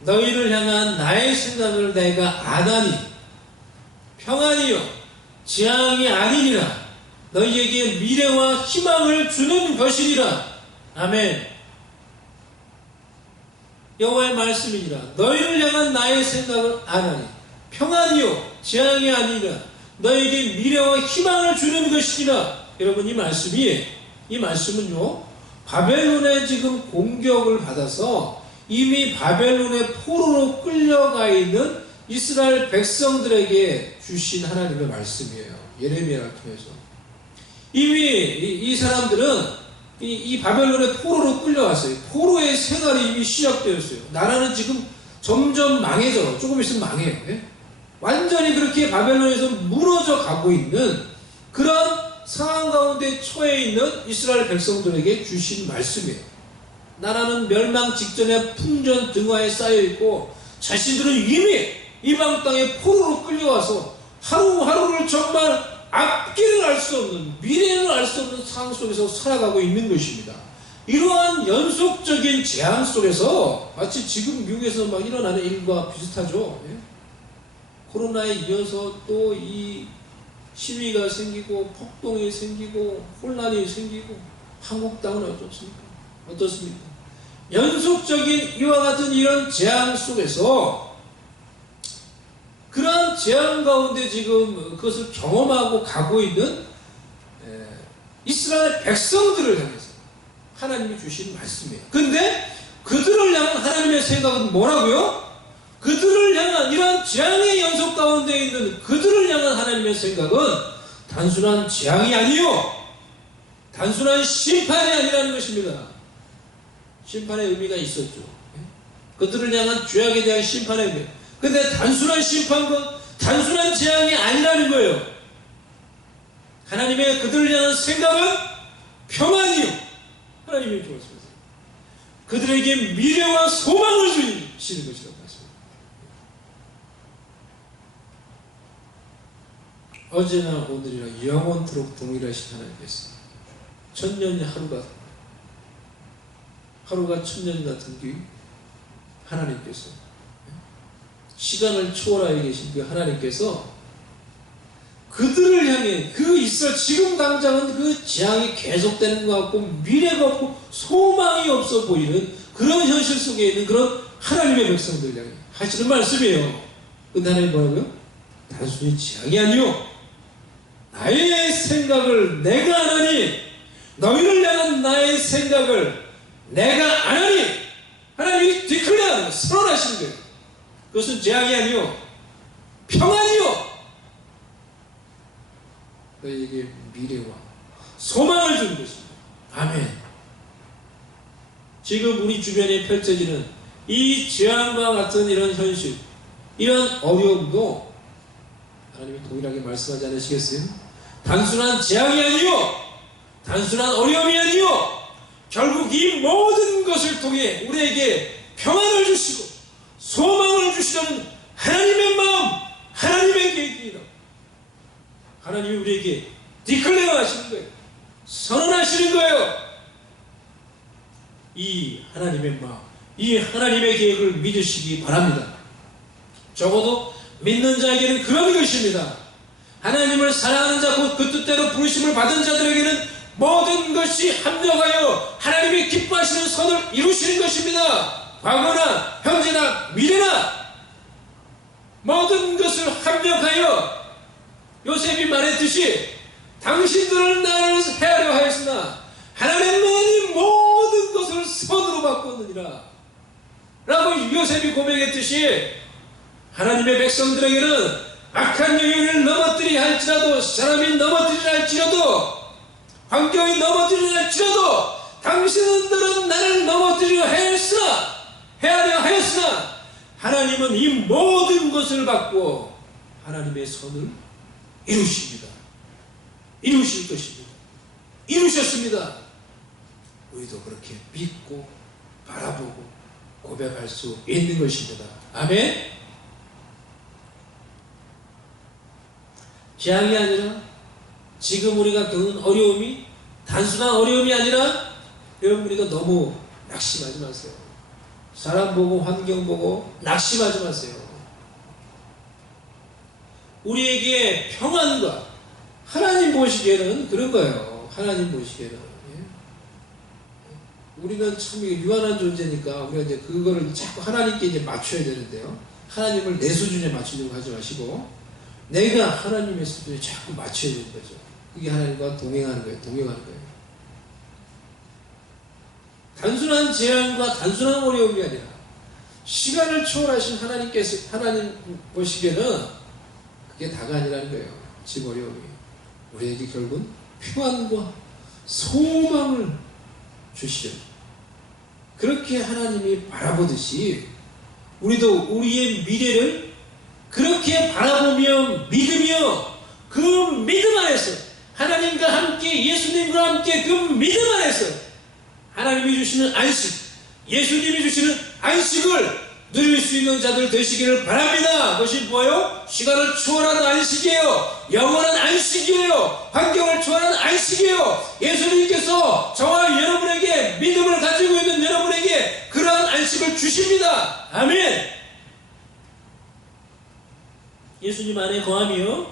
너희를 향한 나의 생각을 내가 아나니 평안이요 재앙이 아니니라. 너희에게 미래와 희망을 주는 것이니라. 아멘. 여호와의 말씀이니라. 너희를 향한 나의 생각을 아나니 평안이요 재앙이 아니라 너에게 미래와 희망을 주는 것이니라. 여러분, 이 말씀은요, 바벨론에 지금 공격을 받아서 이미 바벨론의 포로로 끌려가 있는 이스라엘 백성들에게 주신 하나님의 말씀이에요. 예레미야를 통해서. 이미 이 사람들은 이 바벨론의 포로로 끌려왔어요. 포로의 생활이 이미 시작되었어요. 나라는 지금 점점 망해져. 조금 있으면 망해요. 예? 완전히 그렇게 바벨론에서 무너져 가고 있는 그런 상황 가운데 처해 있는 이스라엘 백성들에게 주신 말씀이에요. 나라는 멸망 직전에 풍전 등화에 쌓여 있고 자신들은 이미 이방 땅에 포로로 끌려와서 하루하루를 정말 앞길을 알 수 없는, 미래를 알 수 없는 상황 속에서 살아가고 있는 것입니다. 이러한 연속적인 재앙 속에서 마치 지금 미국에서 막 일어나는 일과 비슷하죠. 예? 코로나에 이어서 또 이 시위가 생기고 폭동이 생기고 혼란이 생기고 한국 땅은 어떻습니까? 연속적인 이와 같은 이런 재앙 속에서 그러한 재앙 가운데 지금 그것을 경험하고 가고 있는 이스라엘 백성들을 향해서 하나님이 주신 말씀이에요. 근데 그들을 향한 하나님의 생각은 뭐라고요? 그들을 향한 이러한 재앙의 연속 가운데 있는 그들을 향한 하나님의 생각은 단순한 재앙이 아니요, 단순한 심판이 아니라는 것입니다. 심판의 의미가 있었죠. 그들을 향한 죄악에 대한 심판의 의미. 근데 단순한 심판과 단순한 재앙이 아니라는 거예요. 하나님의 그들을 향한 생각은 평안이요, 하나님이 주었습니다. 그들에게 미래와 소망을 주시는 것이라고 하십니다. 어제나 오늘이나 영원토록 동일하신 하나님께서 천년이 하루가 천년 같은 그 하나님께서, 시간을 초월하여 계신 그 하나님께서 그들을 향해 그 이스라엘, 지금 당장은 그 재앙이 계속되는 것 같고 미래가 없고 소망이 없어 보이는 그런 현실 속에 있는 그런 하나님의 백성들 향해 하시는 말씀이에요. 근데 하나님 뭐라고요? 단순히 재앙이 아니요, 나의 생각을 내가 안 하니, 너희를 향한 나의 생각을 내가 안 하니, 하나님이 디클레어, 선언하시는 거예요. 그것은 재앙이 아니요, 평안이요, 너희에게 미래와 소망을 주는 것입니다. 아멘. 지금 우리 주변에 펼쳐지는 이 재앙과 같은 이런 현실, 이런 어려움도 하나님이 동일하게 말씀하지 않으시겠어요? 단순한 재앙이 아니요, 단순한 어려움이 아니요, 결국 이 모든 것을 통해 우리에게 평안을 주시고 소망을 주시는 하나님의 마음, 하나님의 계획입니다. 하나님이 우리에게 디클레어 하시는 거예요. 선언하시는 거예요. 이 하나님의 마음, 이 하나님의 계획을 믿으시기 바랍니다. 적어도 믿는 자에게는 그런 것입니다. 하나님을 사랑하는 자, 곧 그 뜻대로 부르심을 받은 자들에게는 모든 것이 합력하여 하나님이 기뻐하시는 선을 이루시는 것입니다. 과거나 현재나 미래나 모든 것을 합력하여, 요셉이 말했듯이 당신들은 나를 해하려 하였으나 하나님만이 모든 것을 선으로 바꾸느니라 라고 요셉이 고백했듯이, 하나님의 백성들에게는 악한 영역을 넘어뜨리려 할지라도, 사람이 넘어뜨리려 할지라도, 환경이 넘어뜨리려 할지라도 당신들은 나를 넘어뜨리려 하였으나 하나님은 이 모든 것을 받고 하나님의 선을 이루십니다. 이루실 것입니다. 이루셨습니다. 우리도 그렇게 믿고 바라보고 고백할 수 있는 것입니다. 아멘. 재앙이 아니라 지금 우리가 겪는 어려움이 단순한 어려움이 아니라, 여러분, 우리가 너무 낙심하지 마세요. 사람 보고 환경 보고 낙심하지 마세요. 우리에게 평안과, 하나님 보시기에는 그런 거예요. 하나님 보시기에는 우리는 참 유한한 존재니까 우리가 이제 그거를 자꾸 하나님께 이제 맞춰야 되는데요. 하나님을 내 수준에 맞추려고 하지 마시고 내가 하나님의 수준에 자꾸 맞춰야 되는 거죠. 그게 하나님과 동행하는 거예요. 단순한 재앙과 단순한 어려움이 아니라 시간을 초월하신 하나님께서, 하나님 보시기에는 그게 다가 아니라는 거예요. 지금 어려움이 우리에게 결국은 평안과 소망을 주시려, 그렇게 하나님이 바라보듯이 우리도 우리의 미래를 그렇게 바라보며 믿으며, 그 믿음 안에서 하나님과 함께, 예수님과 함께 그 믿음 안에서 하나님이 주시는 안식, 예수님이 주시는 안식을 누릴 수 있는 자들 되시기를 바랍니다. 그것이 뭐예요? 시간을 초월한 안식이에요. 영원한 안식이에요. 환경을 초월한 안식이에요. 예수님께서 저와 여러분에게, 믿음을 가지고 있는 여러분에게 그러한 안식을 주십니다. 아멘. 예수님 안에 거하며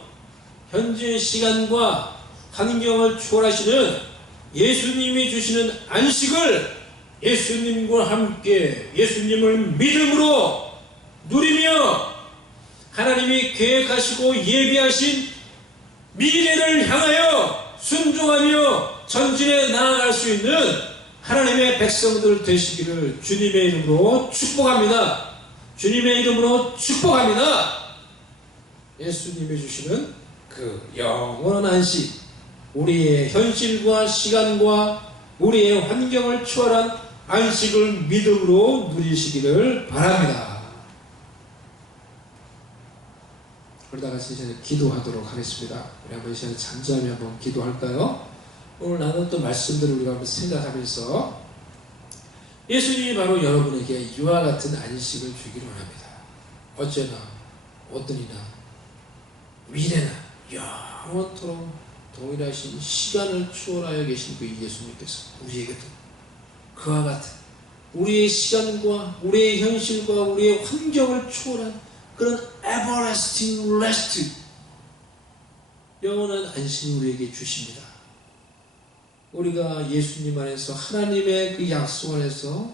현재 시간과 환경을 초월하시는 예수님이 주시는 안식을 예수님과 함께 예수님을 믿음으로 누리며 하나님이 계획하시고 예비하신 미래를 향하여 순종하며 전진해 나아갈 수 있는 하나님의 백성들 되시기를 주님의 이름으로 축복합니다. 주님의 이름으로 축복합니다. 예수님이 주시는 그 영원한 안식, 우리의 현실과 시간과 우리의 환경을 초월한 안식을 믿음으로 누리시기를 바랍니다. 그러다가 이제 기도하도록 하겠습니다. 우리 한번 이 시간에 잠잠히 한번 기도할까요? 오늘 나눴던 말씀들을 우리가 한번 생각하면서 예수님이 바로 여러분에게 이와 같은 안식을 주기를 원합니다. 어제나 오늘이나 미래나 영원토록 동일하신 시간을 초월하여 계신 그 예수님께서 우리에게도 그와 같은 우리의 시간과 우리의 현실과 우리의 환경을 초월한 그런 everlasting rest, 영원한 안식을 우리에게 주십니다. 우리가 예수님 안에서 하나님의 그 약속 안에서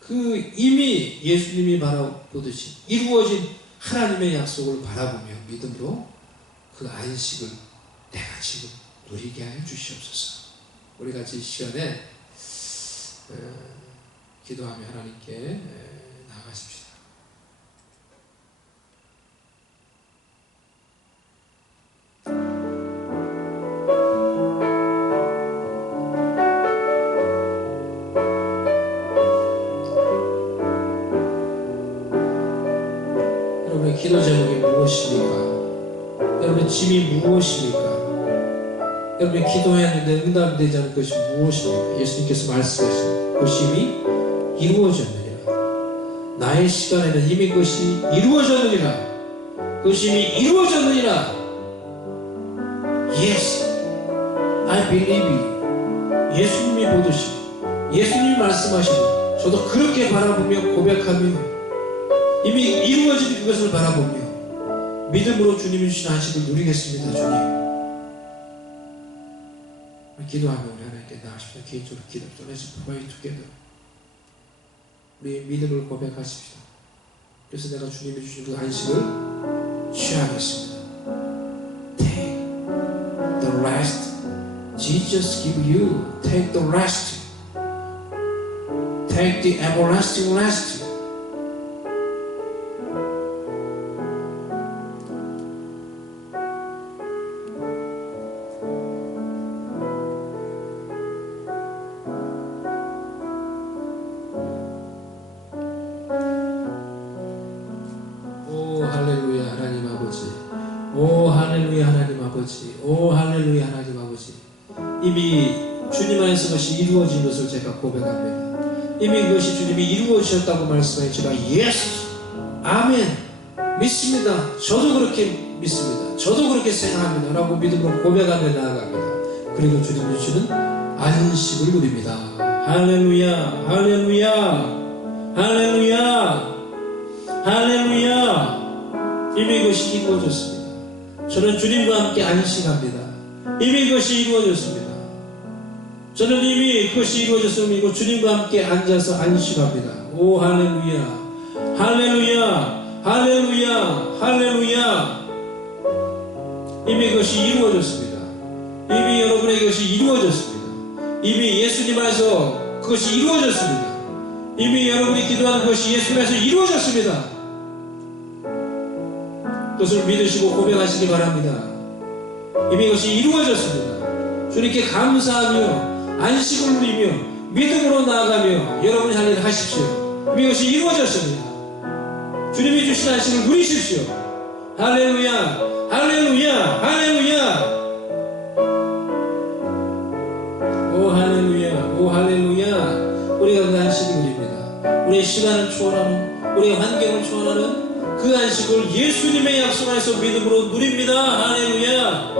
그 이미 예수님이 바라보듯이 이루어진 하나님의 약속을 바라보며 믿음으로 그 안식을 내가 지금 누리게 하여 주시옵소서. 우리 같이 이 시간에 기도하며 하나님께 나아가십시다. 여러분의 기도 제목이 무엇입니까? 여러분의 짐이 무엇입니까? 여러분이 기도했는데 응답이 되지 않은 것이 무엇입니까? 예수님께서 말씀하신 그것이 이미 이루어졌느니라. 나의 시간에는 이미 그것이 이루어졌느니라. 그것이 이미 이루어졌느니라. Yes, I believe it. 예수님이 보듯이 예수님이 말씀하시니 저도 그렇게 바라보며 고백하며 이미 이루어진 그것을 바라보며 믿음으로 주님이 주신 안식을 누리겠습니다. 주님, 기도하며 우리 하나님께 나아가십시다. 개인적으로 기도 좀 해서 pray together. 우리의 믿음을 고백하십시다. 그래서 내가 주님이 주신 그 안식을 취하겠습니다. Take the rest Jesus give you. Take the rest. Take the everlasting rest. 오 할렐루야 하나님 아버지, 오 할렐루야 하나님 아버지, 이미 주님 안에서 그것이 이루어진 것을 제가 고백합니다. 이미 그것이 주님이 이루어지셨다고 말씀해 제가 예스, 아멘, 믿습니다. 저도 그렇게 믿습니다. 저도 그렇게 생각합니다. 라고 믿음으로 고백하며 나아갑니다. 그리고 주님이 주시는 안식을 누립니다. 할렐루야 할렐루야 할렐루야 할렐루야. 이미 그것이 이루어졌습니다. 저는 주님과 함께 안식합니다. 이미 그것이 이루어졌습니다. 저는 이미 그것이 이루어졌음이고 주님과 함께 앉아서 안식합니다. 오 할렐루야 할렐루야 할렐루야 할렐루야. 이미 그것이 이루어졌습니다. 이미 여러분의 것이 이루어졌습니다. 이미 예수님 안에서 그것이 이루어졌습니다. 이미 여러분이 기도하는 것이 예수님 안에서 이루어졌습니다. 그것을 믿으시고 고백하시기 바랍니다. 이미 그것이 이루어졌습니다. 주님께 감사하며 안식을 누리며 믿음으로 나아가며 여러분이 할 일을 하십시오. 이미 그것이 이루어졌습니다. 주님이 주신 안식을 누리십시오. 할렐루야 할렐루야 할렐루야. 오 할렐루야 오 할렐루야. 우리가 그 안식을 누립니다. 우리의 시간을 초월하는 우리의 환경을 초월하는 그 안식을 예수님의 약속 안에서 믿음으로 누립니다. 할렐루야.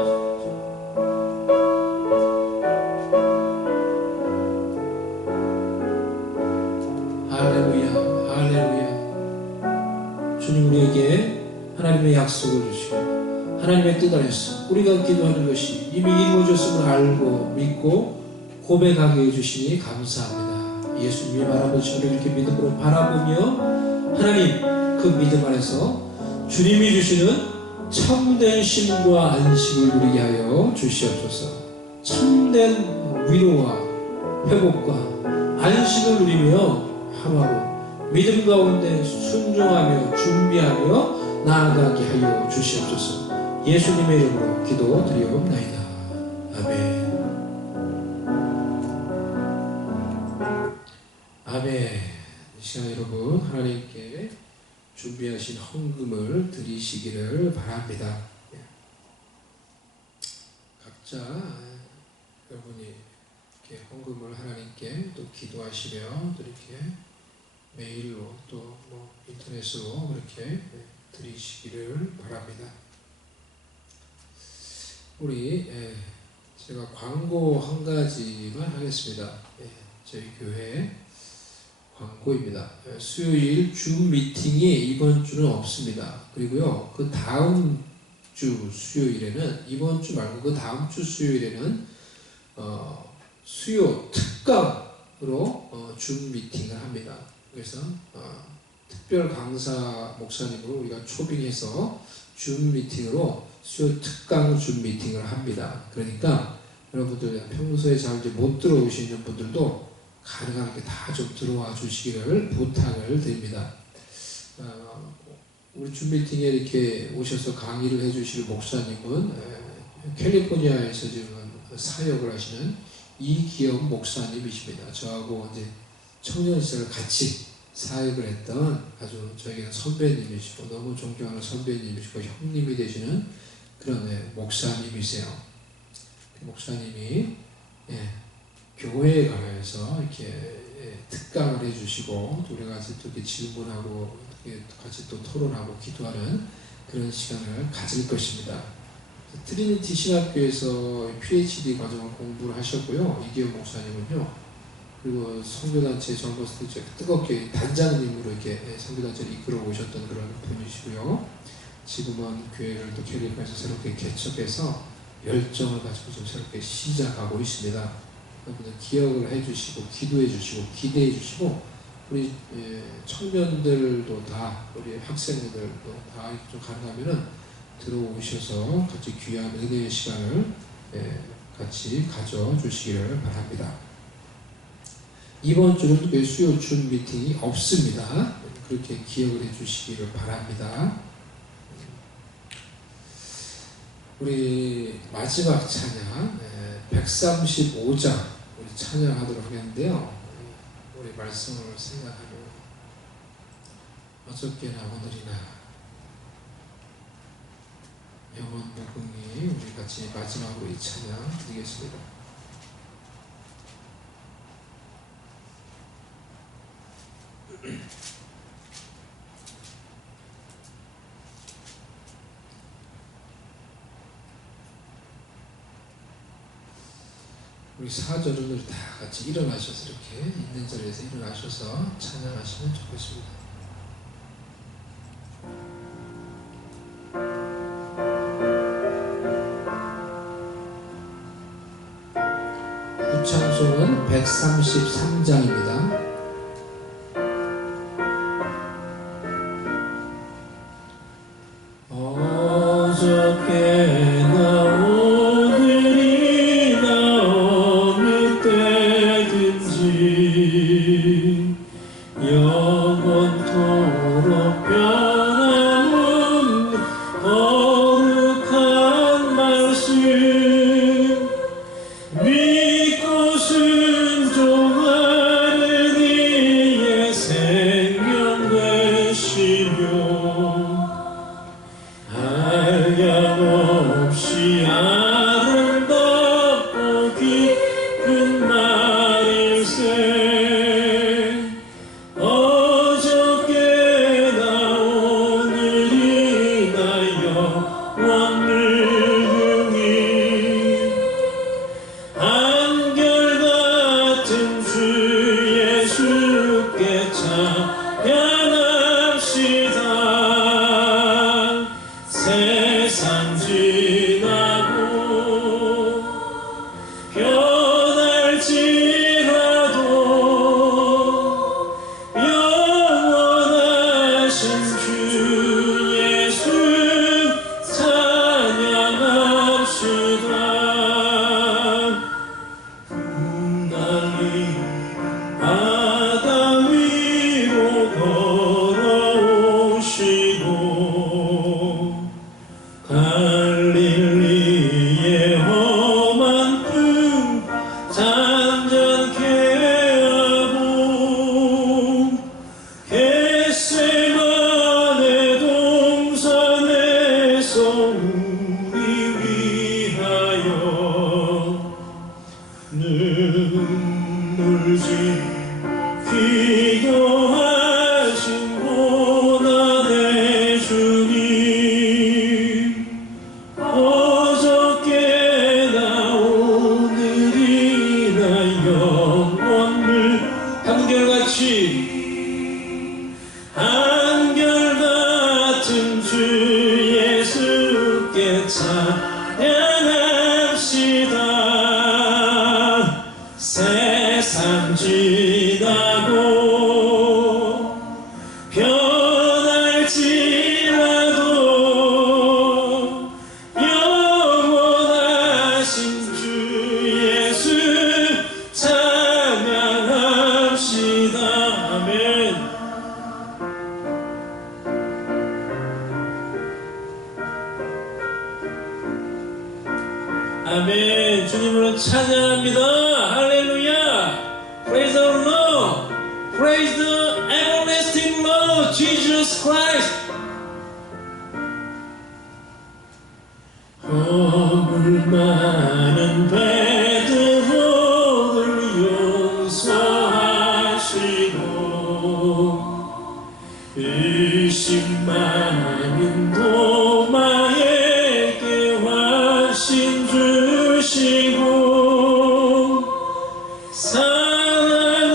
할렐루야. 할렐루야. 주님 우리에게 하나님의 약속을 주시고 하나님의 뜻 안에서 우리가 기도하는 것이 이미 이루어졌음을 알고 믿고 고백하게 해주시니 감사합니다. 예수님이 바라보시고 이렇게 믿음으로 바라보며 하나님 그 믿음 안에서 주님이 주시는 참된 쉼과 안식을 누리게 하여 주시옵소서. 참된 위로와 회복과 안식을 누리며 하루하루 믿음 가운데 순종하며 준비하며 나아가게 하여 주시옵소서. 예수님의 이름으로 기도드리옵나이다. 아멘. 아멘. 이 시간 여러분 하나님께 준비하신 헌금을 드리시기를 바랍니다. 각자 여러분이 이렇게 헌금을 하나님께 또 기도하시며 또 이렇게 메일로 또 뭐 인터넷으로 그렇게 드리시기를 바랍니다. 우리 제가 광고 한 가지만 하겠습니다. 저희 교회 광고입니다. 수요일 줌 미팅이 이번 주는 없습니다. 그리고요 그 다음 주 수요일에는 이번 주 말고 그 다음 주 수요일에는 수요 특강으로 줌 미팅을 합니다. 그래서 특별 강사 목사님으로 우리가 초빙해서 줌 미팅으로 수요 특강 줌 미팅을 합니다. 그러니까 여러분들 평소에 잘 못 들어오시는 분들도 가능하게 다 좀 들어와 주시기를 부탁을 드립니다. 우리 줌 미팅에 이렇게 오셔서 강의를 해주실 목사님은 캘리포니아에서 지금 사역을 하시는 이기영 목사님이십니다. 저하고 이제 청년 시절을 같이 사역을 했던 아주 저에게는 선배님이시고 너무 존경하는 선배님이시고 형님이 되시는 그런 목사님이세요. 그 목사님이 교회에 관해서 이렇게 특강을 해주시고 우리 같이 또 이렇게 질문하고 같이 또 토론하고 기도하는 그런 시간을 가질 것입니다. 트리니티 신학교에서 PhD 과정을 공부를 하셨고요. 이기영 목사님은요. 그리고 선교단체 젊었을 때 뜨겁게 단장님으로 이렇게 선교단체를 이끌어 오셨던 그런 분이시고요. 지금은 교회를 또 캘리포니아에서 새롭게 개척해서 열정을 가지고 좀 새롭게 시작하고 있습니다. 여러분들 기억을 해주시고 기도해 주시고 기대해 주시고 우리 청년들도 다 우리 학생들도 다 좀 가능하면은 들어오셔서 같이 귀한 은혜의 시간을 같이 가져주시기를 바랍니다. 이번 주는 그 수요 줌 미팅이 없습니다. 그렇게 기억을 해주시기를 바랍니다. 우리 마지막 찬양 135장 우리 찬양하도록 하겠는데요. 우리 말씀을 생각하며 어저께나 오늘이나 영원 무궁히 우리 같이 마지막으로 이 찬양 드리겠습니다. 우리 4절은 우리 다 같이 일어나셔서 이렇게 있는 자리에서 일어나셔서 찬양하시면 좋겠습니다. 구창송은 133장입니다. 어저께 찬양합시다. 세상 지나고 변할지라도 영원하신 주 예수 찬양합시다. 날리 바다 위로 걸어오시고 갈릴리의 험한 땅 잔잔케 하고 겟세마네 동산에서 우리 위하여 눈물지 기도하신 고난의 주님, 어저께나 오늘이나 영원을 한결같은 주 예수께 찬양합시다. 세상 지나고 변할지라도 영원하신 주 예수 찬양합시다. 아멘. 아멘. 주님을 찬양합니다. 할렐루야. Praise the Lord. Praise the everlasting Lord Jesus Christ. 허물 많은 베드로를 용서하시고 의심 많은 도마에게 화신 주시고 사랑하는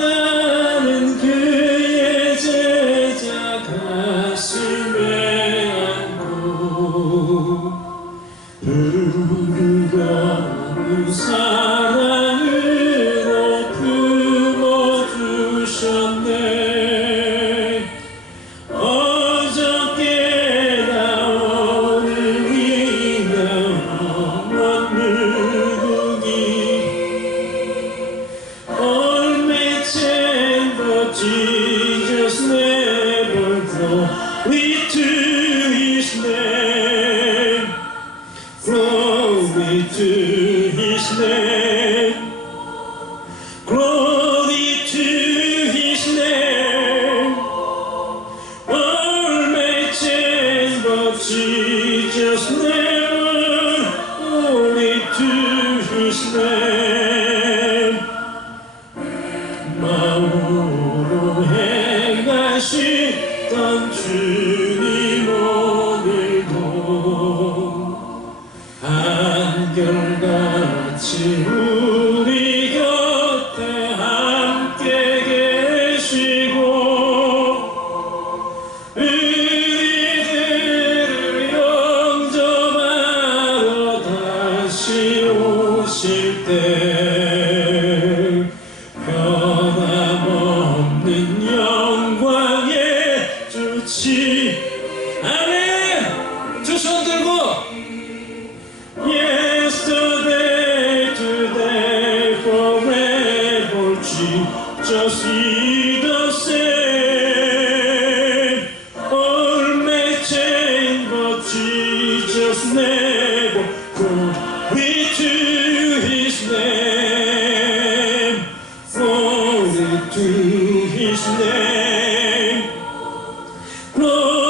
그의 제자 가슴에 안고 부르짖는 사랑으로 품어주셨네. 어저께나 오늘이나 원물국이 All may change, but Jesus never glory to His name. Glory to His name. Glory to His name. All may change, but Jesus never. Glory to His name. 마음으로 행하시던 주님 오늘도 한결같이 우리 곁에 함께 계시고 우리들을 영접하러 다시 오실 때 변함없는 영광의 주치. 아멘. 두 손 들고 Yesterday, today, forever, Jesus is the same. All may change, but Jesus never. Glory to His name. Glory to His name. Glory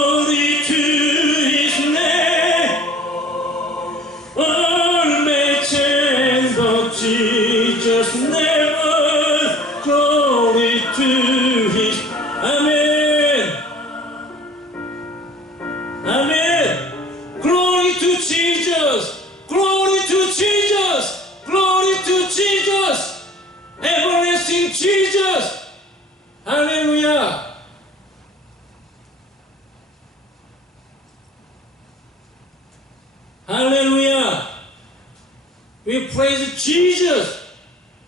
we praise Jesus,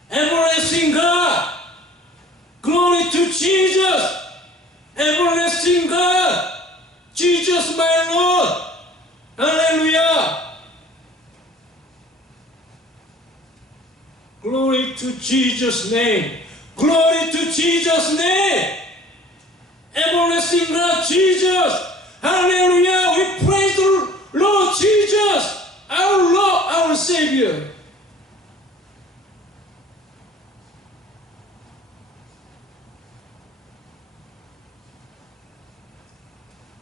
everlasting God. Glory to Jesus, everlasting God. Jesus my Lord. Hallelujah. Glory to Jesus' name. Glory to Jesus' name. Everlasting God, Jesus. Hallelujah. We praise the Lord Jesus, our Lord, our Savior.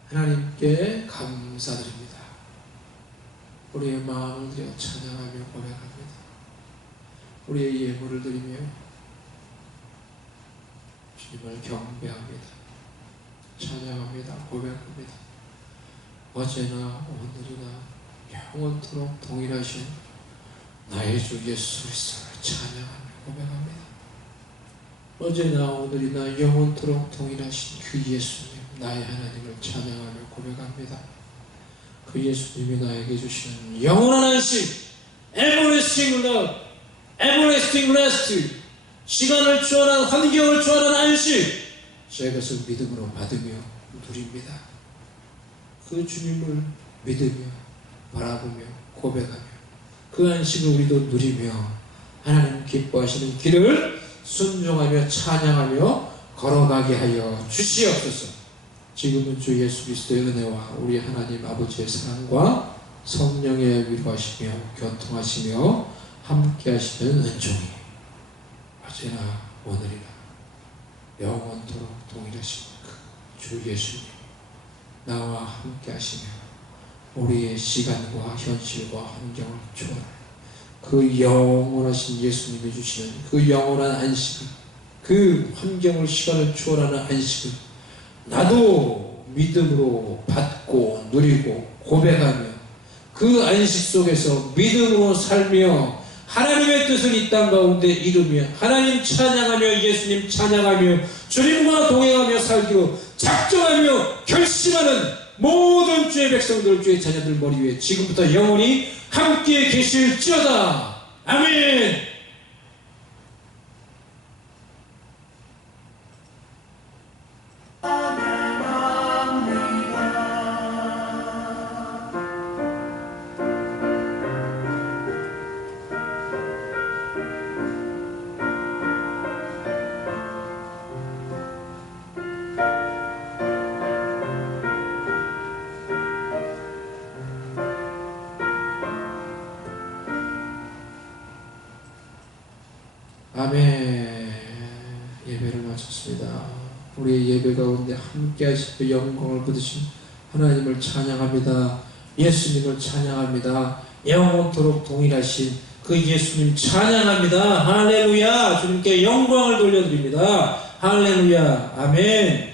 하나님께 감사드립니다. 우리의 마음을 들여 찬양하며 고백합니다. 우리의 예물을 드리며 주님을 경배합니다. 찬양합니다. 고백합니다. 어제나 오늘이나 영원토록 동일하신 나의 주 예수 그리스도를 찬양하며 고백합니다. 어제나 오늘이나 영원토록 동일하신 그 예수님, 나의 하나님을 찬양하며 고백합니다. 그 예수님이 나에게 주시는 영원한 안식, everlasting love, everlasting rest, 시간을 초월한 환경을 초월한 안식, 제 것을 믿음으로 받으며 누립니다. 그 주님을 믿으며 바라보며 고백하며 그 안식을 우리도 누리며 하나님 기뻐하시는 길을 순종하며 찬양하며 걸어가게 하여 주시옵소서. 지금은 주 예수 그리스도의 은혜와 우리 하나님 아버지의 사랑과 성령의 위로하시며 교통하시며 함께 하시는 은총이 어제나 오늘이나 영원토록 동일하신 그 주 예수님 나와 함께 하시며 우리의 시간과 현실과 환경을 초월해 그 영원하신 예수님이 주시는 그 영원한 안식을, 그 환경을 시간을 초월하는 안식을 나도 믿음으로 받고 누리고 고백하며 그 안식 속에서 믿음으로 살며 하나님의 뜻을 이 땅 가운데 이루며 하나님 찬양하며 예수님 찬양하며 주님과 동행하며 살기로 작정하며 결심하는 모든 주의 백성들, 주의 자녀들 머리 위에 지금부터 영원히 함께 계실지어다. 아멘. 아멘. 예배를 마쳤습니다. 우리의 예배 가운데 함께 하시고 영광을 받으신 하나님을 찬양합니다. 예수님을 찬양합니다. 영원토록 동일하신 그 예수님 찬양합니다. 할렐루야. 주님께 영광을 돌려드립니다. 할렐루야. 아멘.